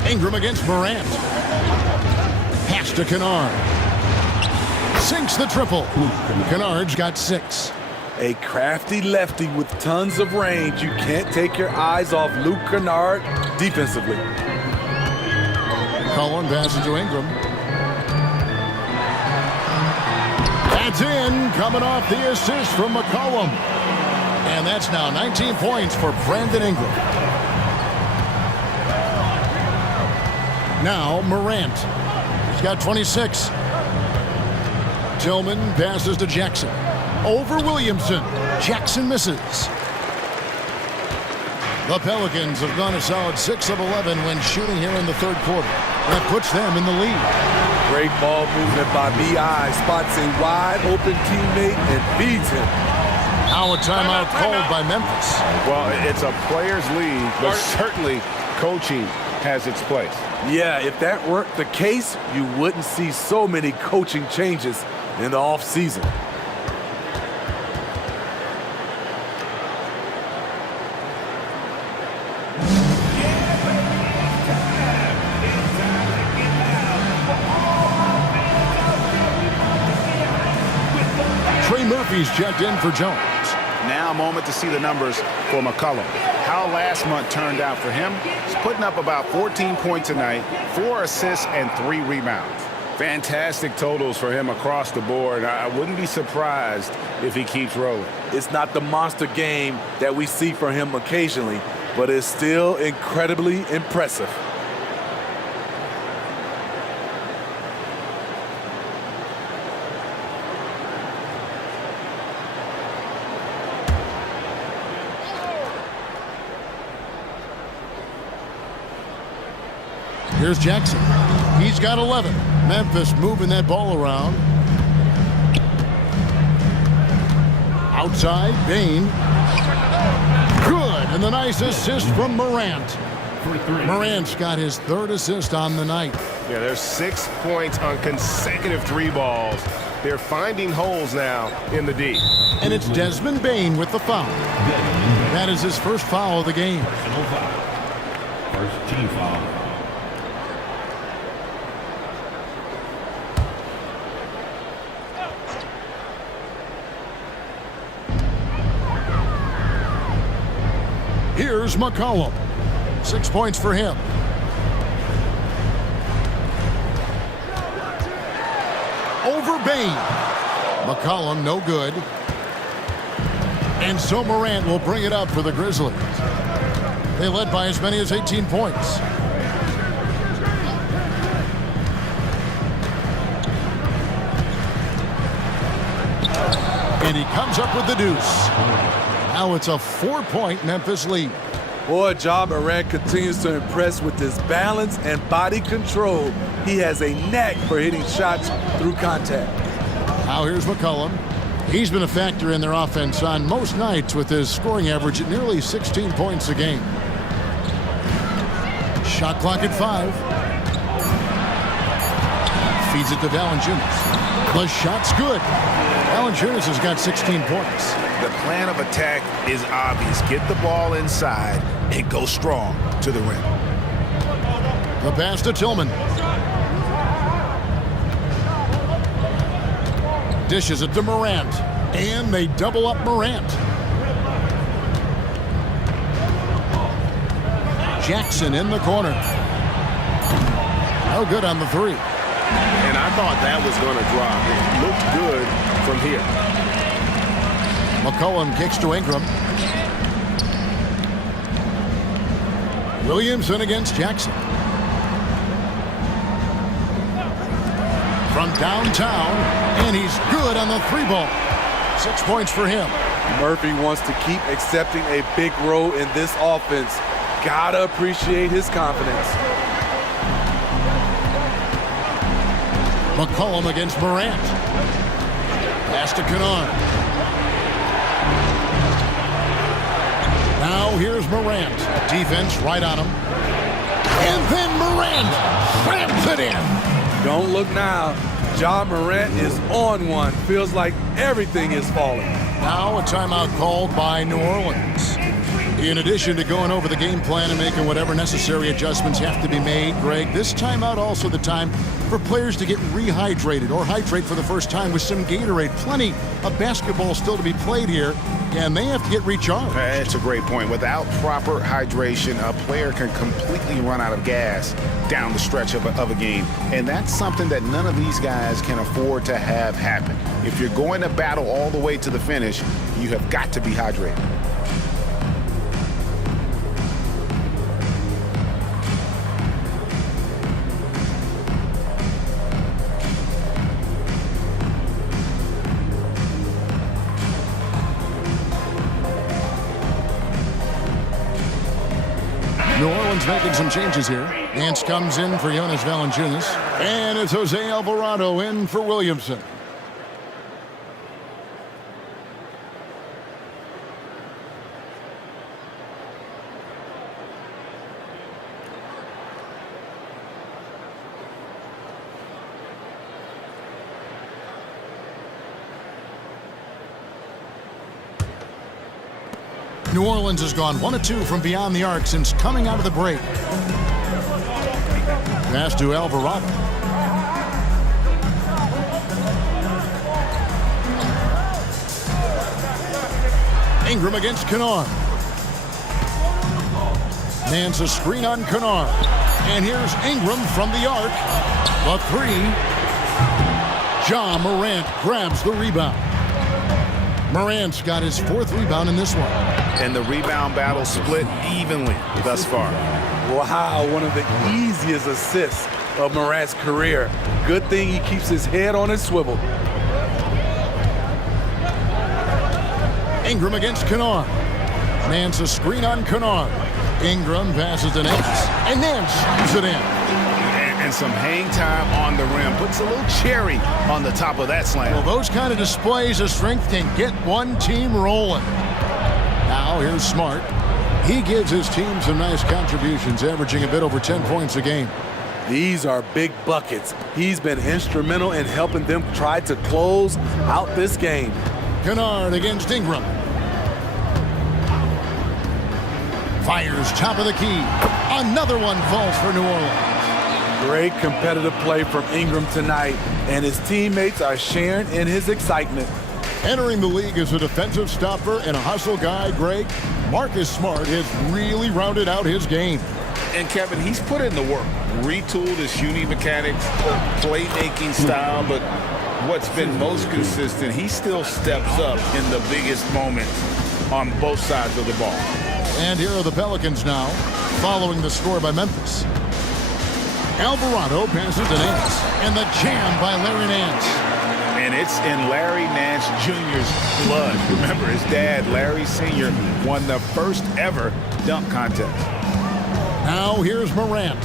Ingram against Morant. Pass to Kennard. Sinks the triple. Kennard's got 6. A crafty lefty with tons of range. You can't take your eyes off Luke Kennard defensively. McCollum passes to Ingram. That's in, coming off the assist from McCollum. And that's now 19 points for Brandon Ingram. Now Morant. He's got 26. Tillman passes to Jackson. Over Williamson. Jackson misses. The Pelicans have gone a solid 6 of 11 when shooting here in the third quarter. That puts them in the lead. Great ball movement by B.I. Spots a wide open teammate and feeds him. Now a timeout called by Memphis. Well, it's a players' league, but certainly coaching has its place. Yeah, if that weren't the case, you wouldn't see so many coaching changes in the offseason. Murphy's checked in for Jones. Now a moment to see the numbers for McCollum. How last month turned out for him. He's putting up about 14 points a night, 4 assists, and 3 rebounds. Fantastic totals for him across the board. I wouldn't be surprised if he keeps rolling. It's not the monster game that we see from him occasionally, but it's still incredibly impressive. Here's Jackson. He's got 11. Memphis moving that ball around. Outside, Bain. Good, and the nice assist from Morant. Morant's got his 3rd assist on the night. Yeah, there's 6 points on consecutive 3 balls. They're finding holes now in the D. And it's Desmond Bain with the foul. That is his first foul of the game. First team foul. Here's McCollum. 6 points for him. Over Bain. McCollum, no good. And so Morant will bring it up for the Grizzlies. They led by as many as 18 points. And he comes up with the deuce. Now it's a 4-point Memphis lead. Boy, Ja Morant continues to impress with his balance and body control. He has a knack for hitting shots through contact. Now here's McCollum. He's been a factor in their offense on most nights with his scoring average at nearly 16 points a game. Shot clock at 5. Feeds it to Valanciunas. The shot's good. Valanciunas has got 16 points. The plan of attack is obvious. Get the ball inside and go strong to the rim. The pass to Tillman. Dishes it to Morant. And they double up Morant. Jackson in the corner. No good on the 3. And I thought that was going to drop. It looked good from here. McCollum kicks to Ingram. Williamson against Jackson. From downtown, and he's good on the 3 ball. 6 points for him. Murphy wants to keep accepting a big role in this offense. Gotta appreciate his confidence. McCollum against Morant. Pass to Kennard. Now here's Morant. Defense right on him. And then Morant slams it in. Don't look now. John Morant is on one. Feels like everything is falling. Now a timeout called by New Orleans. In addition to going over the game plan and making whatever necessary adjustments have to be made, Greg, this timeout also the time for players to get rehydrated or hydrate for the first time with some Gatorade. Plenty of basketball still to be played here, and they have to get recharged. That's a great point. Without proper hydration, a player can completely run out of gas down the stretch of a game. And that's something that none of these guys can afford to have happen. If you're going to battle all the way to the finish, you have got to be hydrated. New Orleans making some changes here. Nance comes in for Jonas Valanciunas. And it's Jose Alvarado in for Williamson. New Orleans has gone 1 of 2 from beyond the arc since coming out of the break. Pass to Alvarado. Ingram against Kennard. Nance a screen on Kennard. And here's Ingram from the arc. The three. Ja Morant grabs the rebound. Morant's got his 4th rebound in this one. And the rebound battle split evenly thus far. Wow, one of the easiest assists of Morant's career. Good thing he keeps his head on his swivel. Ingram against Kennard. Nance a screen on Kennard. Ingram passes to Nance. And Nance shoots it in. And some hang time on the rim. Puts a little cherry on the top of that slam. Well, those kind of displays of strength can get one team rolling. Now here's Smart. He gives his team some nice contributions, averaging a bit over 10 points a game. These are big buckets. He's been instrumental in helping them try to close out this game. Kennard against Ingram. Fires top of the key. Another one falls for New Orleans. Great competitive play from Ingram tonight, and his teammates are sharing in his excitement. Entering the league as a defensive stopper and a hustle guy, Greg, Marcus Smart has really rounded out his game. And Kevin, he's put in the work. Retooled his shooting mechanics, playmaking style, but what's been most consistent, he still steps up in the biggest moments on both sides of the ball. And here are the Pelicans now, following the score by Memphis. Alvarado passes to Nance, and the jam by Larry Nance. And it's in Larry Nance Jr.'s blood. Remember, his dad, Larry Sr., won the first ever dunk contest. Now here's Morant.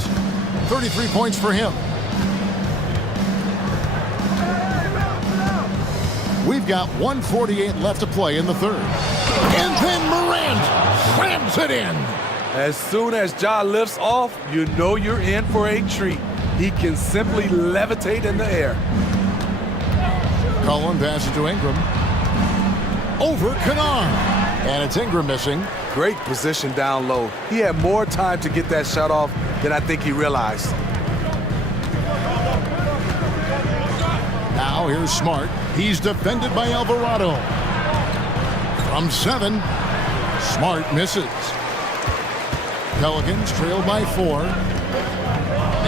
33 points for him. We've got 1:48 left to play in the third. And then Morant slams it in. As soon as Ja lifts off, you know you're in for a treat. He can simply levitate in the air. Cullen passes to Ingram. Over Kennard. And it's Ingram missing. Great position down low. He had more time to get that shot off than I think he realized. Now here's Smart. He's defended by Alvarado. From 7, Smart misses. Pelicans trailed by 4.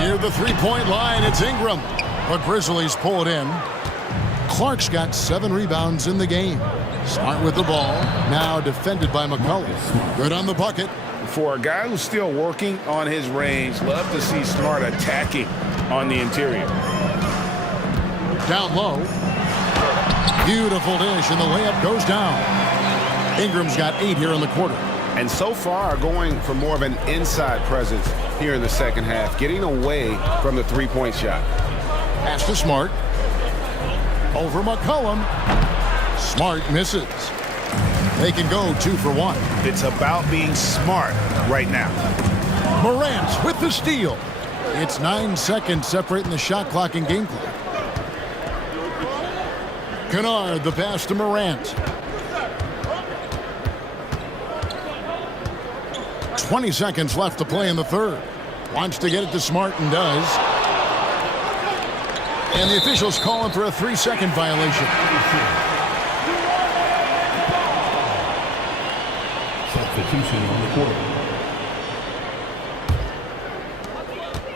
Near the three-point line, it's Ingram. The Grizzlies pull it in. Clark's got 7 rebounds in the game. Smart with the ball. Now defended by McCullough. Good on the bucket. For a guy who's still working on his range, love to see Smart attacking on the interior. Down low. Beautiful dish, and the layup goes down. Ingram's got 8 here in the quarter. And so far, going for more of an inside presence here in the second half, getting away from the three-point shot. Pass to Smart. Over McCollum. Smart misses. They can go 2 for 1. It's about being smart right now. Morant with the steal. It's 9 seconds separating the shot clock and game clock. Kennard, the pass to Morant. 20 seconds left to play in the third. Wants to get it to Smart and does. And the officials calling for a 3-second violation. Substitution on the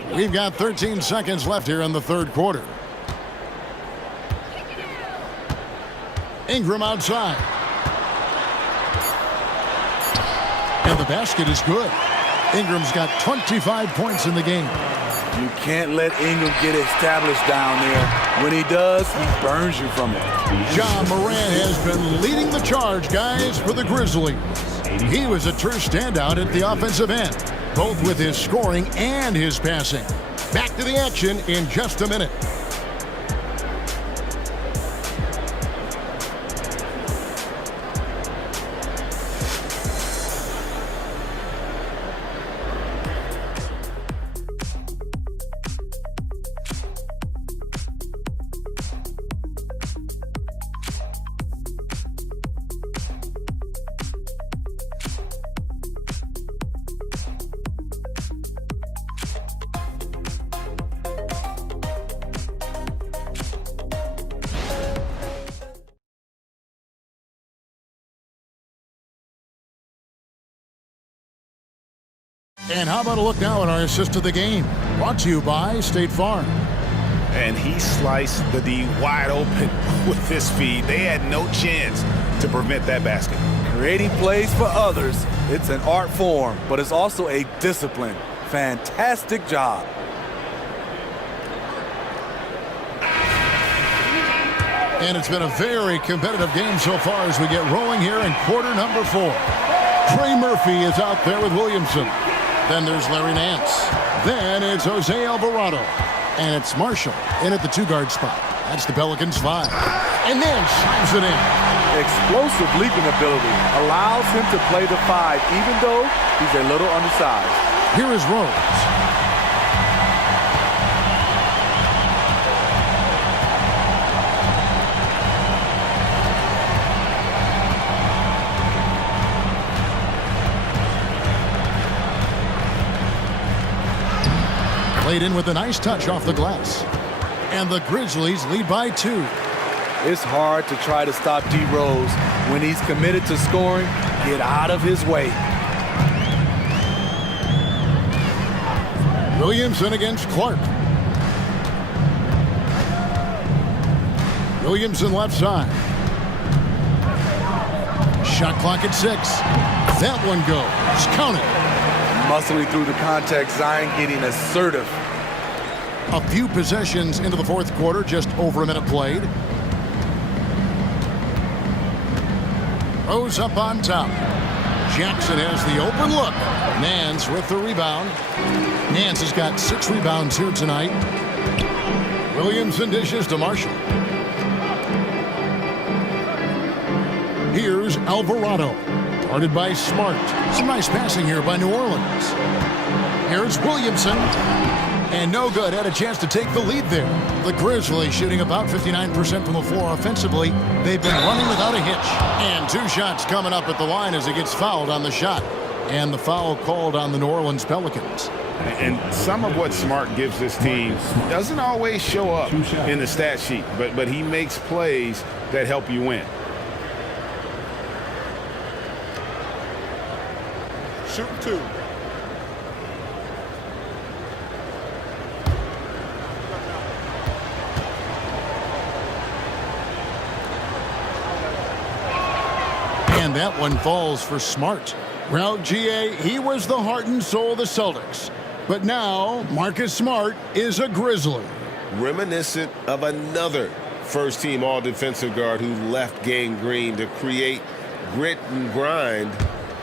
court. We've got 13 seconds left here in the third quarter. Ingram outside. And the basket is good. Ingram's got 25 points in the game. You can't let Ingram get established down there. When he does, he burns you from it. John Morant has been leading the charge, guys, for the Grizzlies. He was a true standout at the offensive end, both with his scoring and his passing. Back to the action in just a minute. And how about a look now at our assist of the game? Brought to you by State Farm. And he sliced the D wide open with this feed. They had no chance to prevent that basket. Creating plays for others, it's an art form, but it's also a discipline. Fantastic job. And it's been a very competitive game so far as we get rolling here in quarter number 4. Trey Murphy is out there with Williamson. Then there's Larry Nance. Then it's Jose Alvarado. And it's Marshall in at the 2-guard spot. That's the Pelicans 5. And then slams it in. Explosive leaping ability allows him to play the 5, even though he's a little undersized. Here is Rose. Played in with a nice touch off the glass. And the Grizzlies lead by 2. It's hard to try to stop D. Rose. When he's committed to scoring, get out of his way. Williamson against Clark. Williamson left side. Shot clock at 6. That one goes. Count it. Muscling through the contact, Zion getting assertive. A few possessions into the fourth quarter, just over a minute played. Rose up on top. Jackson has the open look. Nance with the rebound. Nance has got 6 rebounds here tonight. Williamson dishes to Marshall. Here's Alvarado. Guarded by Smart. Some nice passing here by New Orleans. Here's Williamson. And no good. Had a chance to take the lead there. The Grizzlies shooting about 59% from the floor offensively. They've been running without a hitch. And 2 shots coming up at the line as he gets fouled on the shot. And the foul called on the New Orleans Pelicans. And some of what Smart gives this team doesn't always show up in the stat sheet, but he makes plays that help you win. Shooting 2. And that one falls for Smart. Well, GA, he was the heart and soul of the Celtics. But now, Marcus Smart is a Grizzly. Reminiscent of another first-team all-defensive guard who left Game Green to create grit and grind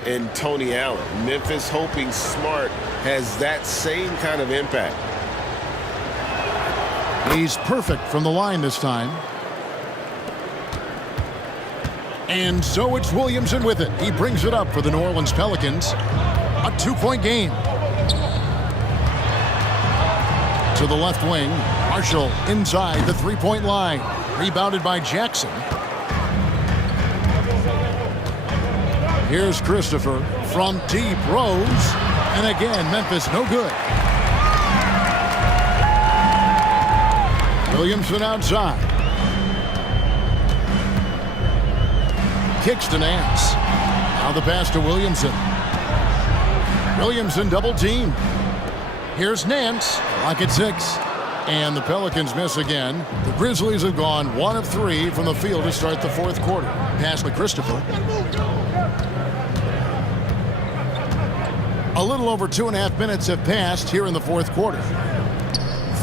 in Tony Allen. Memphis hoping Smart has that same kind of impact. He's perfect from the line this time. And so it's Williamson with it. He brings it up for the New Orleans Pelicans. A 2-point game. To the left wing. Marshall inside the 3-point line. Rebounded by Jackson. Here's Christopher from deep. Rose. And again, Memphis no good. Williamson outside. Kicks to Nance. Now the pass to Williamson. Williamson double team. Here's Nance. Clock at 6. And the Pelicans miss again. The Grizzlies have gone 1 of 3 from the field to start the fourth quarter. Pass to Christopher. A little over 2.5 minutes have passed here in the fourth quarter.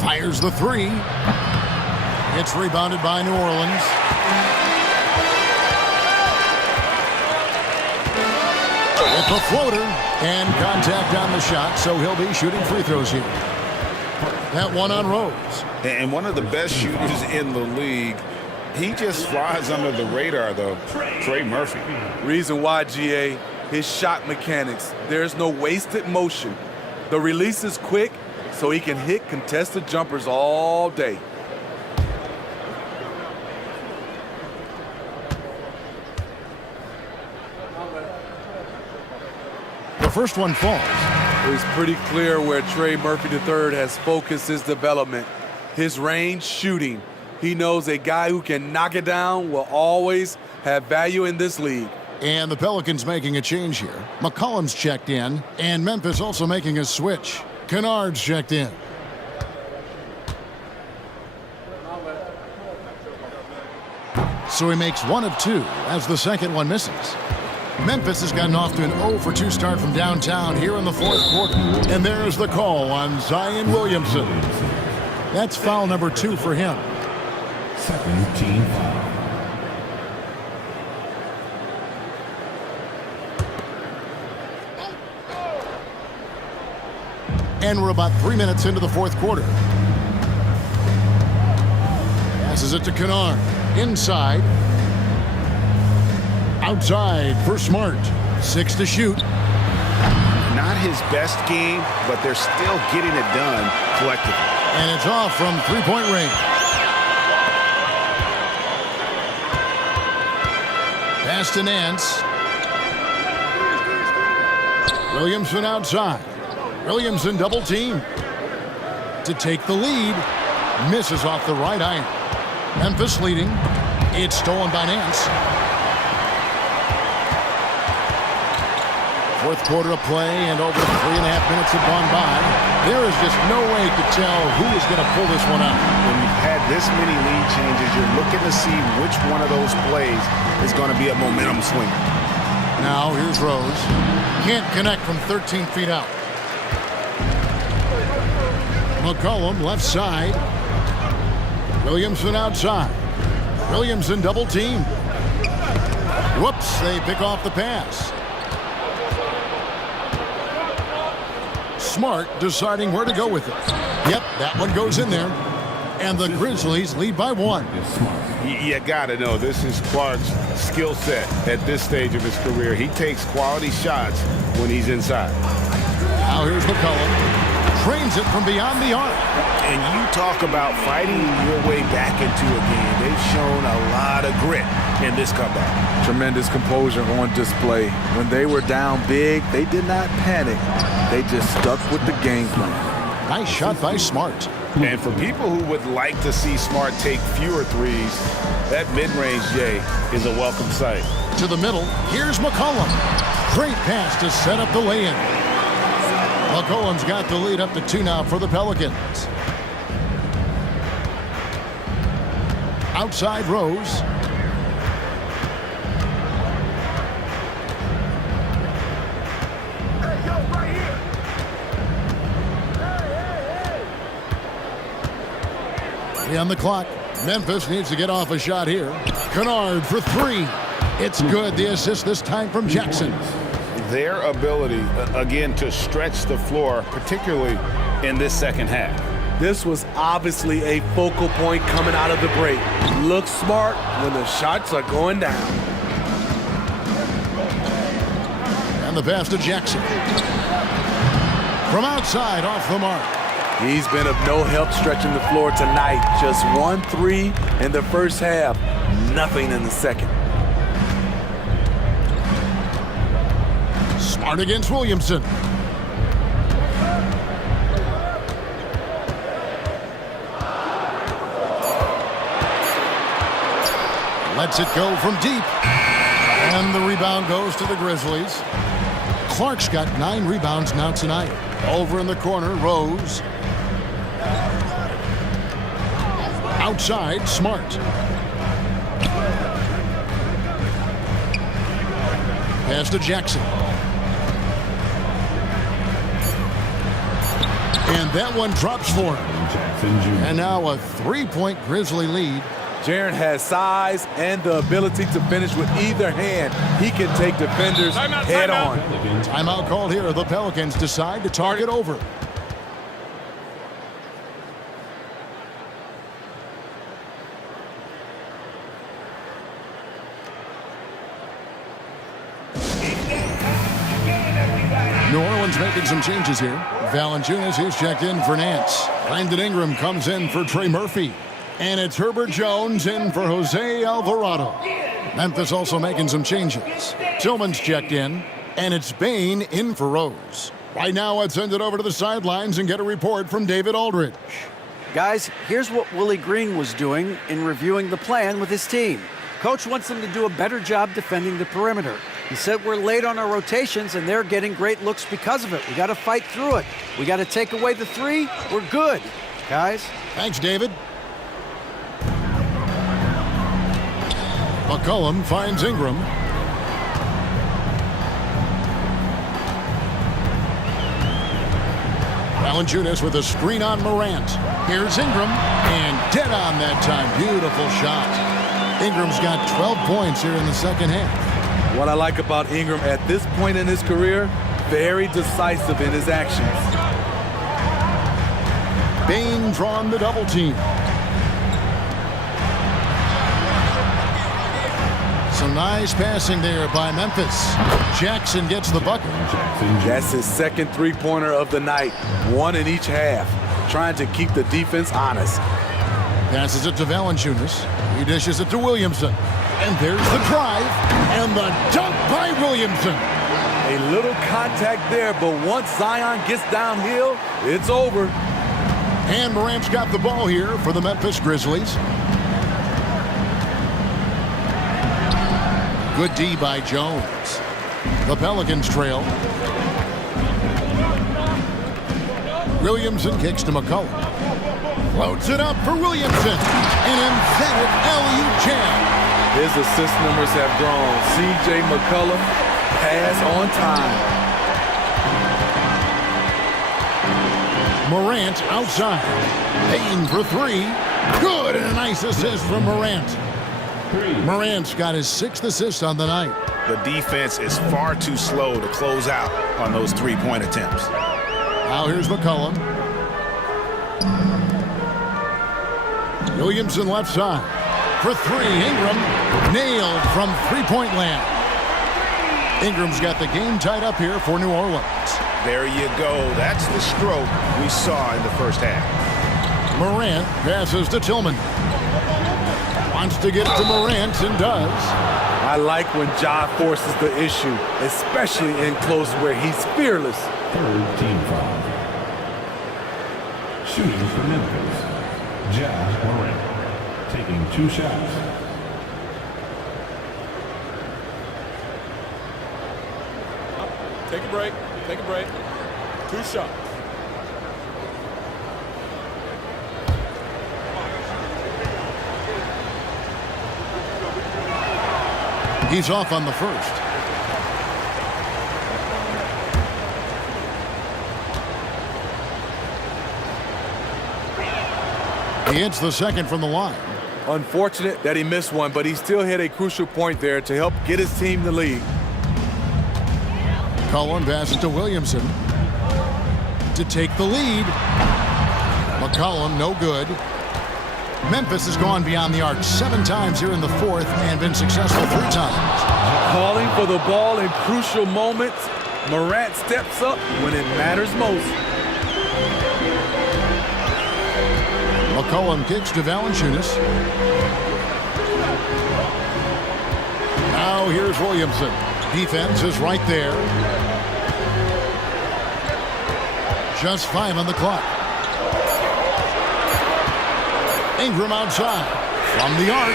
Fires the 3. It's rebounded by New Orleans. With the floater and contact on the shot, so he'll be shooting free throws here. That one on Rose. And one of the best shooters in the league. He just flies under the radar, though. Trey Murphy. Reason why, GA, his shot mechanics. There's no wasted motion. The release is quick, so he can hit contested jumpers all day. The first one falls. It's pretty clear where Trey Murphy III has focused his development. His range shooting. He knows a guy who can knock it down will always have value in this league. And the Pelicans making a change here. McCollum's checked in, and Memphis also making a switch. Kennard's checked in. So he makes 1 of 2 as the second one misses. Memphis has gotten off to an 0 for 2 start from downtown here in the fourth quarter. And there's the call on Zion Williamson. That's foul number 2 for him. Second team foul. And we're about 3 minutes into the fourth quarter. Passes it to Kennard. Inside. Outside for Smart. 6 to shoot. Not his best game, but they're still getting it done collectively. And it's off from three-point range. Pass to Nance. Williamson outside. Williamson double team. To take the lead. Misses off the right iron. Memphis leading. It's stolen by Nance. Fourth quarter of play, and over 3.5 minutes have gone by. There is just no way to tell who is going to pull this one out. When you've had this many lead changes, you're looking to see which one of those plays is going to be a momentum swing. Now here's Rose. Can't connect from 13 feet out. McCollum left side. Williamson outside. Williamson double team. Whoops, they pick off the pass. Smart deciding where to go with it. Yep, that one goes in there. And the Grizzlies lead by 1. You got to know, this is Clark's skill set at this stage of his career. He takes quality shots when he's inside. Now here's McCollum. Trains it from beyond the arc. And you talk about fighting your way back into a game. They've shown a lot of grit in this comeback. Tremendous composure on display. When they were down big, they did not panic. They just stuck with the game plan. Nice shot by Smart. And for people who would like to see Smart take fewer threes, that mid-range J is a welcome sight. To the middle, here's McCollum. Great pass to set up the lay-in. McCollum's got the lead up to 2 now for the Pelicans. Outside Rose. On the clock. Memphis needs to get off a shot here. Kennard for 3. It's good. The assist this time from Jackson. Their ability, again, to stretch the floor, particularly in this second half. This was obviously a focal point coming out of the break. Look smart when the shots are going down. And the pass to Jackson. From outside, off the mark. He's been of no help stretching the floor tonight. Just 1 3 in the first half, nothing in the second. Smart against Williamson. Lets it go from deep. And the rebound goes to the Grizzlies. Clark's got 9 rebounds now tonight. Over in the corner, Rose. Outside, Smart. Pass to Jackson. And that one drops for him. Jackson Jr. And now a 3-point Grizzly lead. Jaren has size and the ability to finish with either hand. He can take defenders head on. Pelicans. Timeout called here. The Pelicans decide to talk it over. New Orleans making some changes here. Valanciunas is checked in for Nance. Brandon Ingram comes in for Trey Murphy. And it's Herbert Jones in for Jose Alvarado. Memphis also making some changes. Tillman's checked in. And it's Bain in for Rose. Right now, let's send it over to the sidelines and get a report from David Aldridge. Guys, here's what Willie Green was doing in reviewing the plan with his team. Coach wants them to do a better job defending the perimeter. He said we're late on our rotations and they're getting great looks because of it. We got to fight through it. We got to take away the 3. We're good, guys. Thanks, David. McCollum finds Ingram. Valanciunas with a screen on Morant. Here's Ingram, and dead on that time. Beautiful shot. Ingram's got 12 points here in the second half. What I like about Ingram at this point in his career, very decisive in his actions. Bain drawn the double team. Some nice passing there by Memphis. Jackson gets the bucket. Jackson Jr. That's his second three-pointer of the night, 1 in each half, trying to keep the defense honest. Passes it to Valanciunas. He dishes it to Williamson. And there's the drive and the dunk by Williamson. A little contact there, but once Zion gets downhill, it's over. And Morant's got the ball here for the Memphis Grizzlies. Good D by Jones. The Pelicans trail. Williamson kicks to McCollum. Floats it up for Williamson. An emphatic LU jam. His assist numbers have grown. C.J. McCollum, pass on time. Morant outside. Payne for 3. Good, and a nice assist from Morant. Morant's got his 6th assist on the night. The defense is far too slow to close out on those three-point attempts. Now here's McCollum. Williamson left side. For 3, Ingram nailed from three-point land. Ingram's got the game tied up here for New Orleans. There you go. That's the stroke we saw in the first half. Morant passes to Tillman. Wants to get to Morant and does. I like when Ja forces the issue, especially in close where he's fearless. Third team foul. Shooting for Memphis. Ja Morant. Taking 2 shots. Take a break. Take a break. 2 shots. He's off on the first. He hits the second from the line. Unfortunate that he missed one, but he still hit a crucial point there to help get his team the lead. Cullen passes to Williamson to take the lead. McCollum, no good. Memphis has gone beyond the arc 7 times here in the fourth and been successful 3 times. Calling for the ball in crucial moments. Morant steps up when it matters most. McCollum kicks to Valanciunas. Now here's Williamson. Defense is right there. Just 5 on the clock. Ingram outside. From the arc.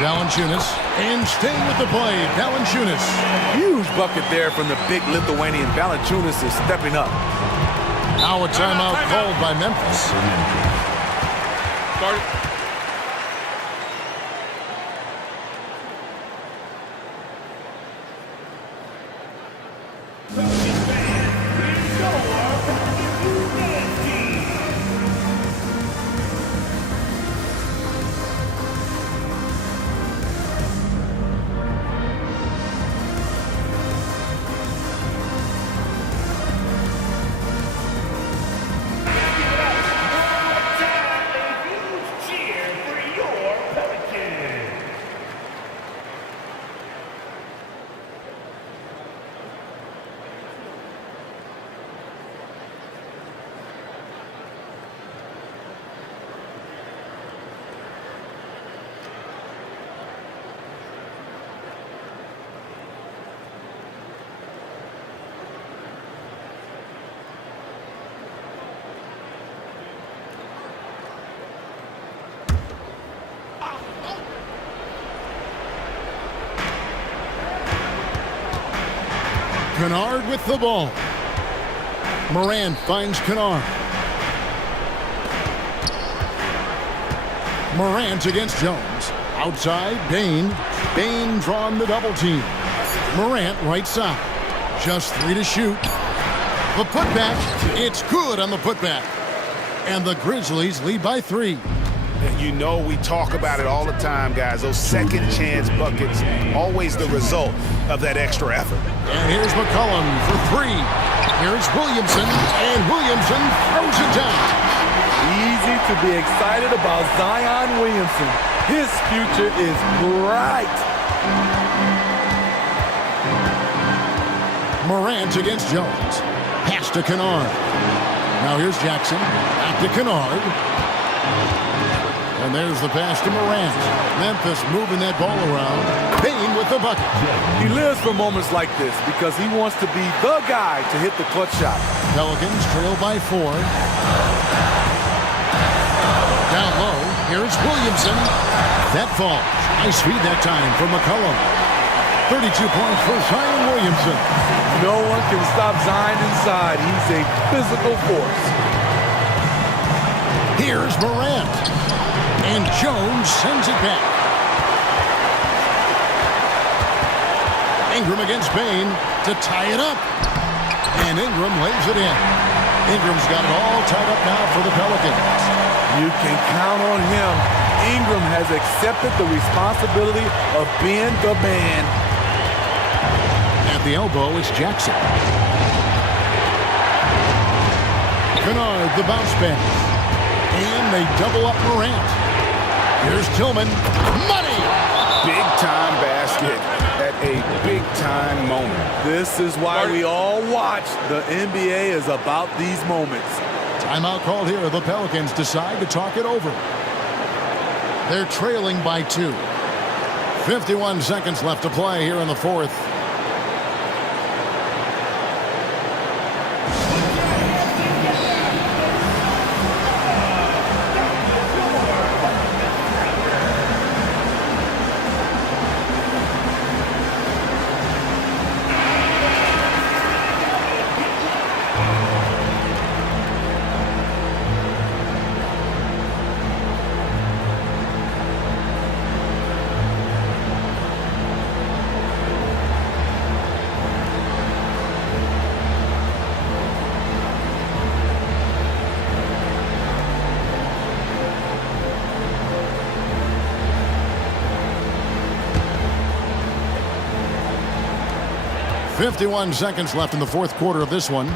Valanciunas. And staying with the play, Valanciunas. Huge bucket there from the big Lithuanian. Valanciunas is stepping up. Now a timeout called by Memphis. Start it. Kennard with the ball. Morant finds Kennard. Morant against Jones. Outside, Bain. Bain drawn the double team. Morant right side. Just 3 to shoot. The putback. It's good on the putback. And the Grizzlies lead by 3. You know we talk about it all the time, guys. Those second chance buckets, always the result of that extra effort. And here's McCollum for 3. Here's Williamson, and Williamson throws it down. Easy to be excited about Zion Williamson. His future is bright. Morant against Jones. Pass to Kennard. Now here's Jackson. Back to Kennard. And there's the pass to Morant. Memphis moving that ball around. Bain with the bucket. He lives for moments like this because he wants to be the guy to hit the clutch shot. Pelicans trail by 4. Down low, here's Williamson. That falls. Nice feed that time for McCollum. 32 points for Zion Williamson. No one can stop Zion inside. He's a physical force. Here's Morant. And Jones sends it back. Ingram against Bain to tie it up. And Ingram lays it in. Ingram's got it all tied up now for the Pelicans. You can count on him. Ingram has accepted the responsibility of being the man. At the elbow, it's Jackson. Kennard, the bounce back. And they double up Morant. Here's Tillman. Money! Big-time basket at a big-time moment. This is why we all watch. The NBA is about these moments. Timeout called here. The Pelicans decide to talk it over. They're trailing by 2. 51 seconds left to play here in the 4th. .51 seconds left in the 4th quarter of this one.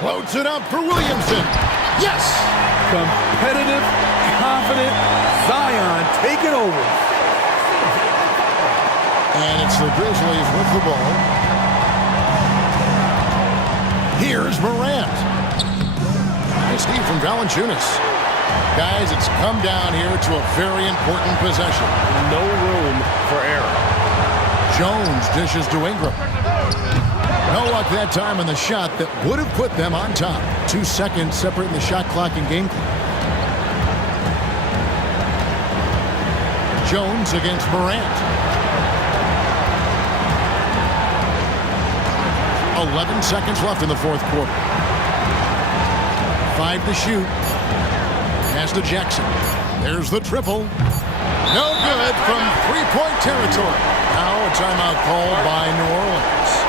Floats it up for Williamson. Yes! Competitive, confident, Zion taking over. And it's the Grizzlies with the ball. Here's Morant. Nice D from Valanciunas. Guys, it's come down here to a very important possession. No room for error. Jones dishes to Ingram. No luck that time on the shot that would have put them on top. 2 seconds separating the shot clock and game clock. Jones against Morant. 11 seconds left in the fourth quarter. 5 to shoot. Pass to Jackson. There's the triple. No good from three-point territory. Now a timeout called by New Orleans.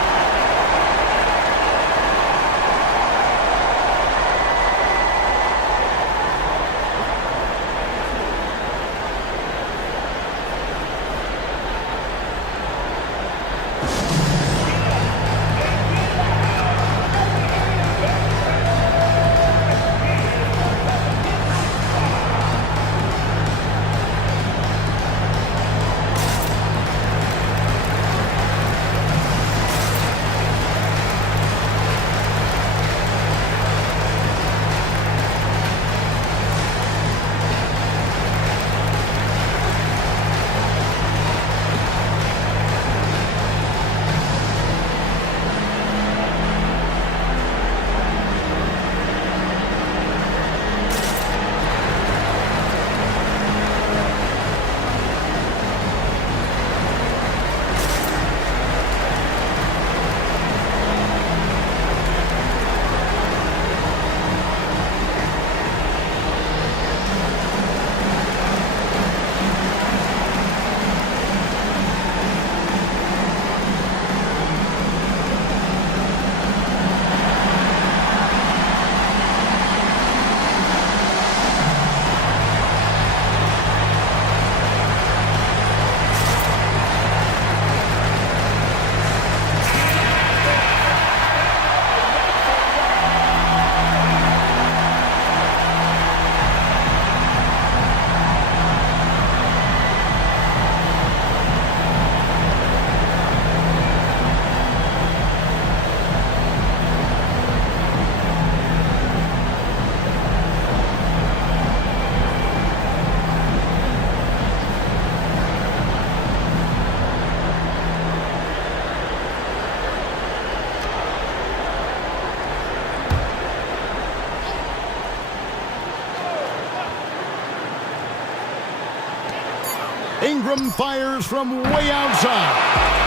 Ingram fires from way outside.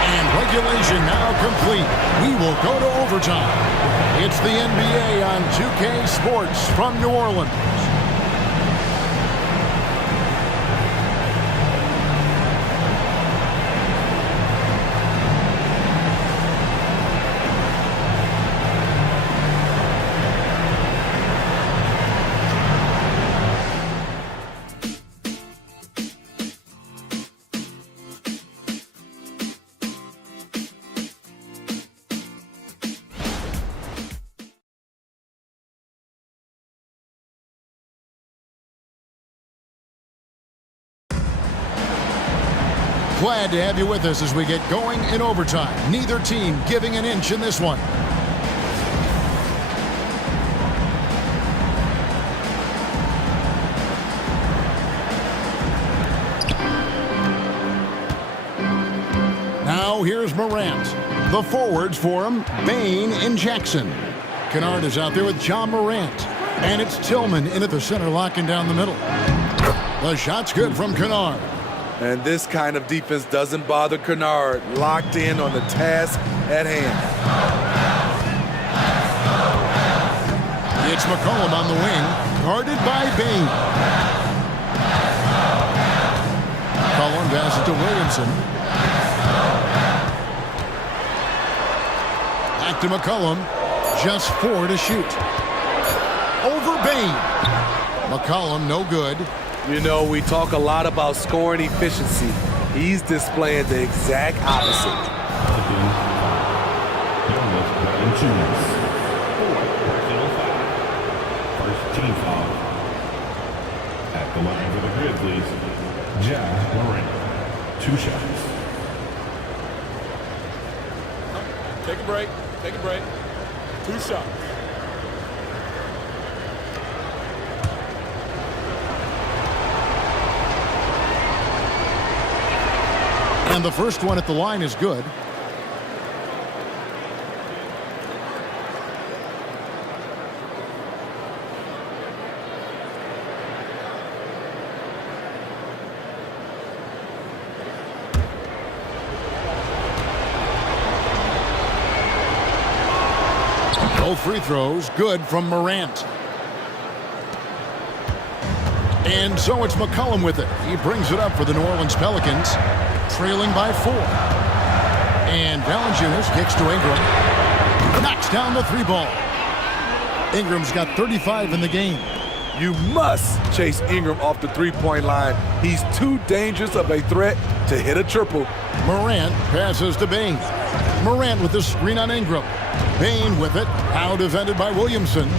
And regulation now complete. We will go to overtime. It's the NBA on 2K Sports from New Orleans. Glad to have you with us as we get going in overtime. Neither team giving an inch in this one. Now here's Morant. The forwards for him, Bain and Jackson. Kennard is out there with John Morant. And it's Tillman in at the center, locking down the middle. The shot's good from Kennard. And this kind of defense doesn't bother Kennard, locked in on the task at hand. It's McCollum on the wing, guarded by Bain. McCollum passes to Williamson. Back to McCollum, just 4 to shoot. Over Bain. McCollum, no good. You know, we talk a lot about scoring efficiency. He's displaying the exact opposite. First team foul. At the line for the Grizzlies, Morant. 2 shots. Take a break. Take a break. 2 shots. And the first one at the line is good. Both free throws good from Morant. And so it's McCollum with it. He brings it up for the New Orleans Pelicans, trailing by 4. And Valanciunas kicks to Ingram. Knocks down the 3-ball. Ingram's got 35 in the game. You must chase Ingram off the three-point line. He's too dangerous of a threat to hit a triple. Morant passes to Bane. Morant with the screen on Ingram. Bane with it. Now defended by Williamson.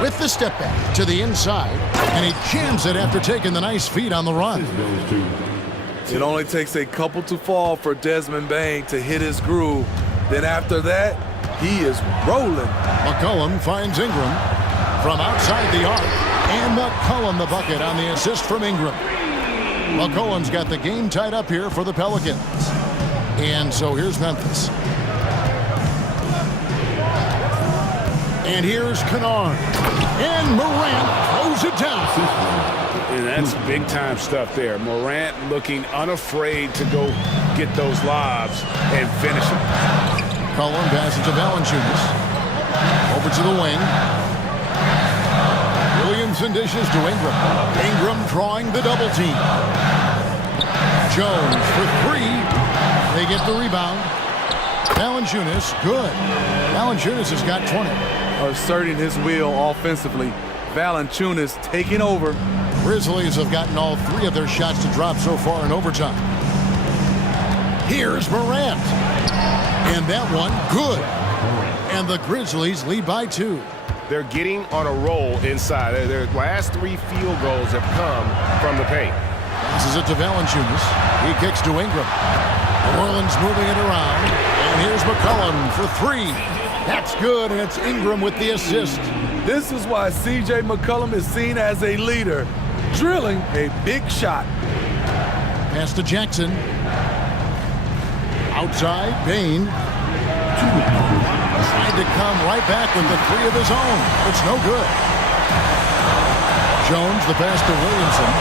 With the step back to the inside, and he jams it after taking the nice feed on the run. It only takes a couple to fall for Desmond Bane to hit his groove. Then after that, he is rolling. McCollum finds Ingram from outside the arc, and McCollum the bucket on the assist from Ingram. McCollum's got the game tied up here for the Pelicans. And so here's Memphis. And here's Kennard. And Morant throws it down. And that's big-time stuff there. Morant looking unafraid to go get those lobs and finish them. Cullen passes to Valanciunas. Over to the wing. Williamson dishes to Ingram. Ingram drawing the double team. Jones for 3. They get the rebound. Valanciunas, good. Valanciunas has got 20. Asserting his will offensively. Valanciunas taking over. Grizzlies have gotten all 3 of their shots to drop so far in overtime. Here's Morant. And that one, good. And the Grizzlies lead by 2. They're getting on a roll inside. Their last 3 field goals have come from the paint. Passes it to Valanciunas. He kicks to Ingram. New Orleans moving it around. And here's McCollum for 3. That's good, and it's Ingram with the assist. This is why C.J. McCollum is seen as a leader, drilling a big shot. Pass to Jackson. Outside, Bane. Tried to come right back with the 3 of his own. It's no good. Jones, the pass to Williamson.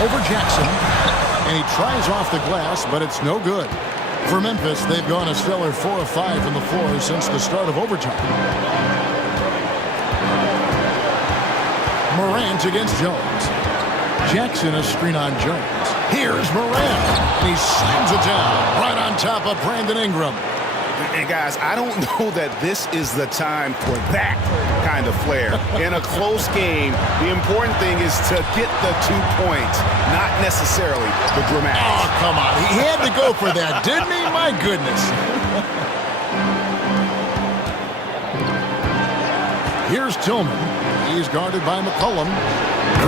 Over Jackson. And he tries off the glass, but it's no good. For Memphis, they've gone a stellar 4 of 5 from the floor since the start of overtime. Morant against Jones. Jackson a screen on Jones. Here's Morant. And he slams it down right on top of Brandon Ingram. And guys, I don't know that this is the time for that kind of flair. In a close game, the important thing is to get the 2 points, not necessarily the dramatics. Oh, come on. He had to go for that, didn't he? My goodness. Here's Tillman. He's guarded by McCollum.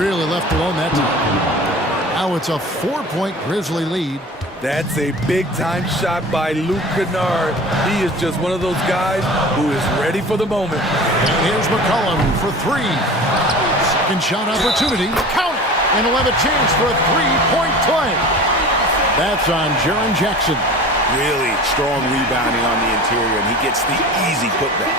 Really left alone that time. Now it's a 4-point Grizzly lead. That's a big-time shot by Luke Kennard. He is just one of those guys who is ready for the moment. And here's McCollum for 3. Second shot opportunity. Count it. And he'll have a chance for a 3-point play. That's on Jaren Jackson. Really strong rebounding on the interior, and he gets the easy putback.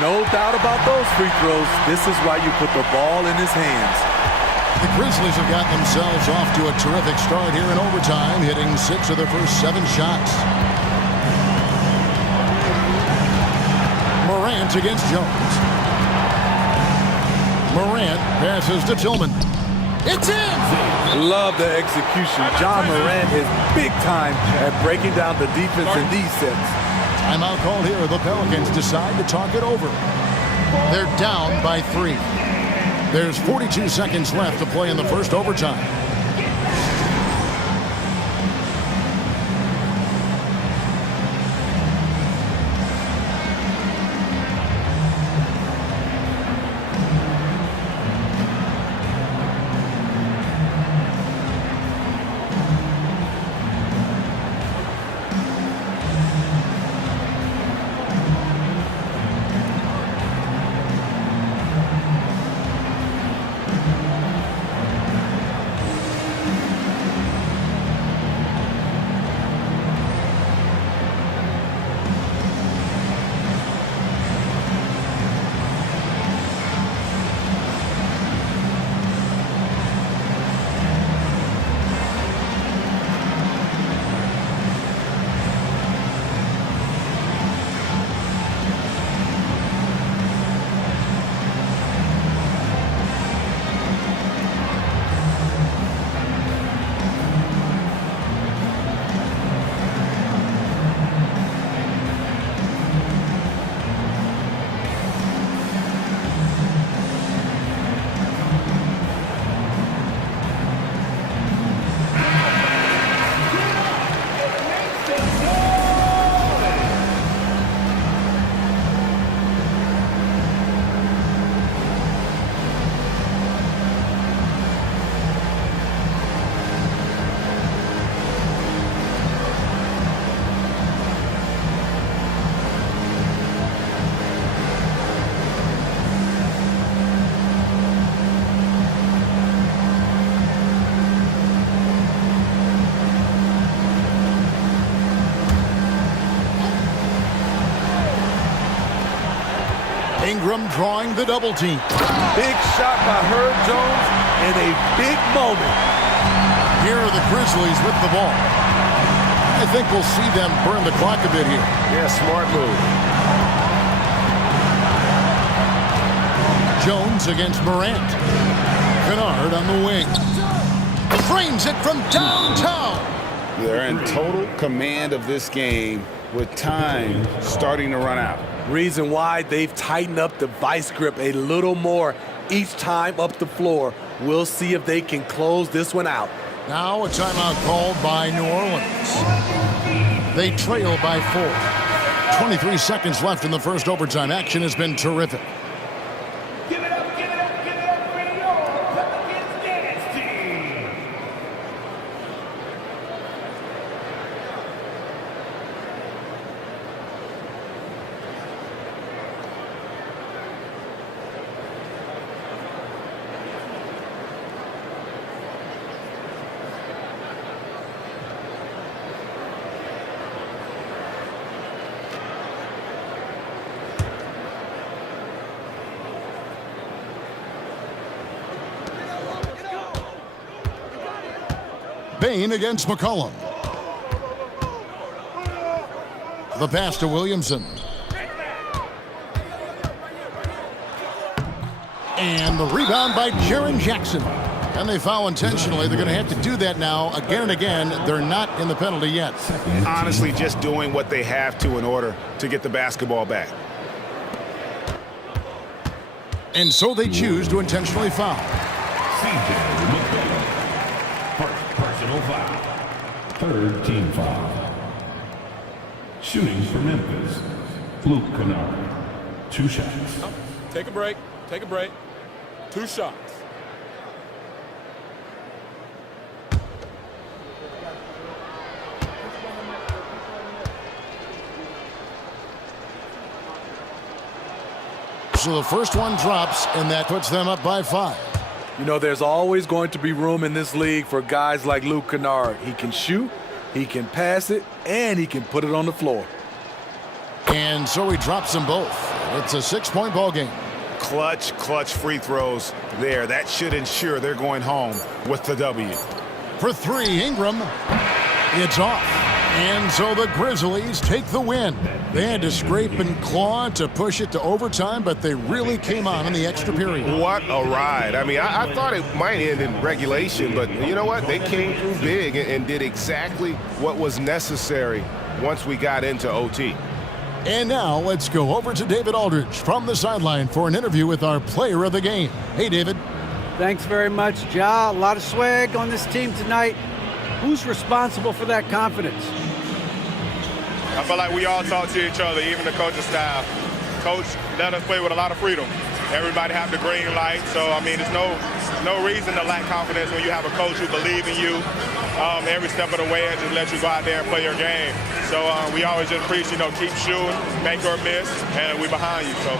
No doubt about those free throws. This is why you put the ball in his hands. The Grizzlies have gotten themselves off to a terrific start here in overtime, hitting 6 of their first 7 shots. Morant against Jones. Morant passes to Tillman. It's in! Love the execution. John Morant is big time at breaking down the defense in these sets. Timeout called here. The Pelicans decide to talk it over. They're down by 3. There's 42 seconds left to play in the first overtime. Ingram drawing the double team. Big shot by Herb Jones in a big moment. Here are the Grizzlies with the ball. I think we'll see them burn the clock a bit here. Yeah, smart move. Jones against Morant. Kennard on the wing. Frames it from downtown. They're in total command of this game with time starting to run out. Reason why they've tightened up the vice grip a little more each time up the floor. We'll see if they can close this one out. Now a timeout called by New Orleans. They trail by 4. 23 seconds left in the first overtime. Action has been terrific. Give it up, give it up, give it up for your Pelicans dance team. Bain against McCollum. The pass to Williamson. And the rebound by Jaren Jackson. And they foul intentionally. They're going to have to do that now again and again. They're not in the penalty yet. Honestly, just doing what they have to in order to get the basketball back. And so they choose to intentionally foul. Personal foul. Third team foul. Shooting for Memphis, Luke Kennard. 2 shots. Take a break. Take a break. 2 shots. So the first one drops, and that puts them up by 5. You know, there's always going to be room in this league for guys like Luke Kennard. He can shoot, he can pass it, and he can put it on the floor. And so he drops them both. It's a 6-point ball game. Clutch free throws there. That should ensure they're going home with the W. For 3, Ingram. It's off. And so the Grizzlies take the win. They had to scrape and claw to push it to overtime, but they really came on in the extra period. What a ride. I mean, I thought it might end in regulation, but you know what? They came through big and did exactly what was necessary once we got into OT. And now let's go over to David Aldridge from the sideline for an interview with our player of the game. Hey, David. Thanks very much, Ja. A lot of swag on this team tonight. Who's responsible for that confidence? I feel like we all talk to each other, even the coaching staff. Coach let us play with a lot of freedom. Everybody have the green light, so I mean, there's no reason to lack confidence when you have a coach who believes in you every step of the way and just let you go out there and play your game. So we always just preach, keep shooting, make or miss, and we behind you. So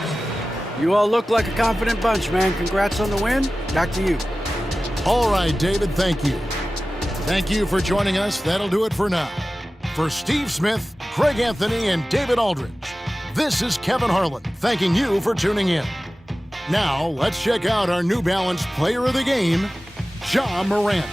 You all look like a confident bunch, man. Congrats on the win. Back to you. All right, David, thank you. Thank you for joining us. That'll do it for now. For Steve Smith, Craig Anthony, and David Aldridge, this is Kevin Harlan thanking you for tuning in. Now, let's check out our New Balance player of the game, Ja Morant.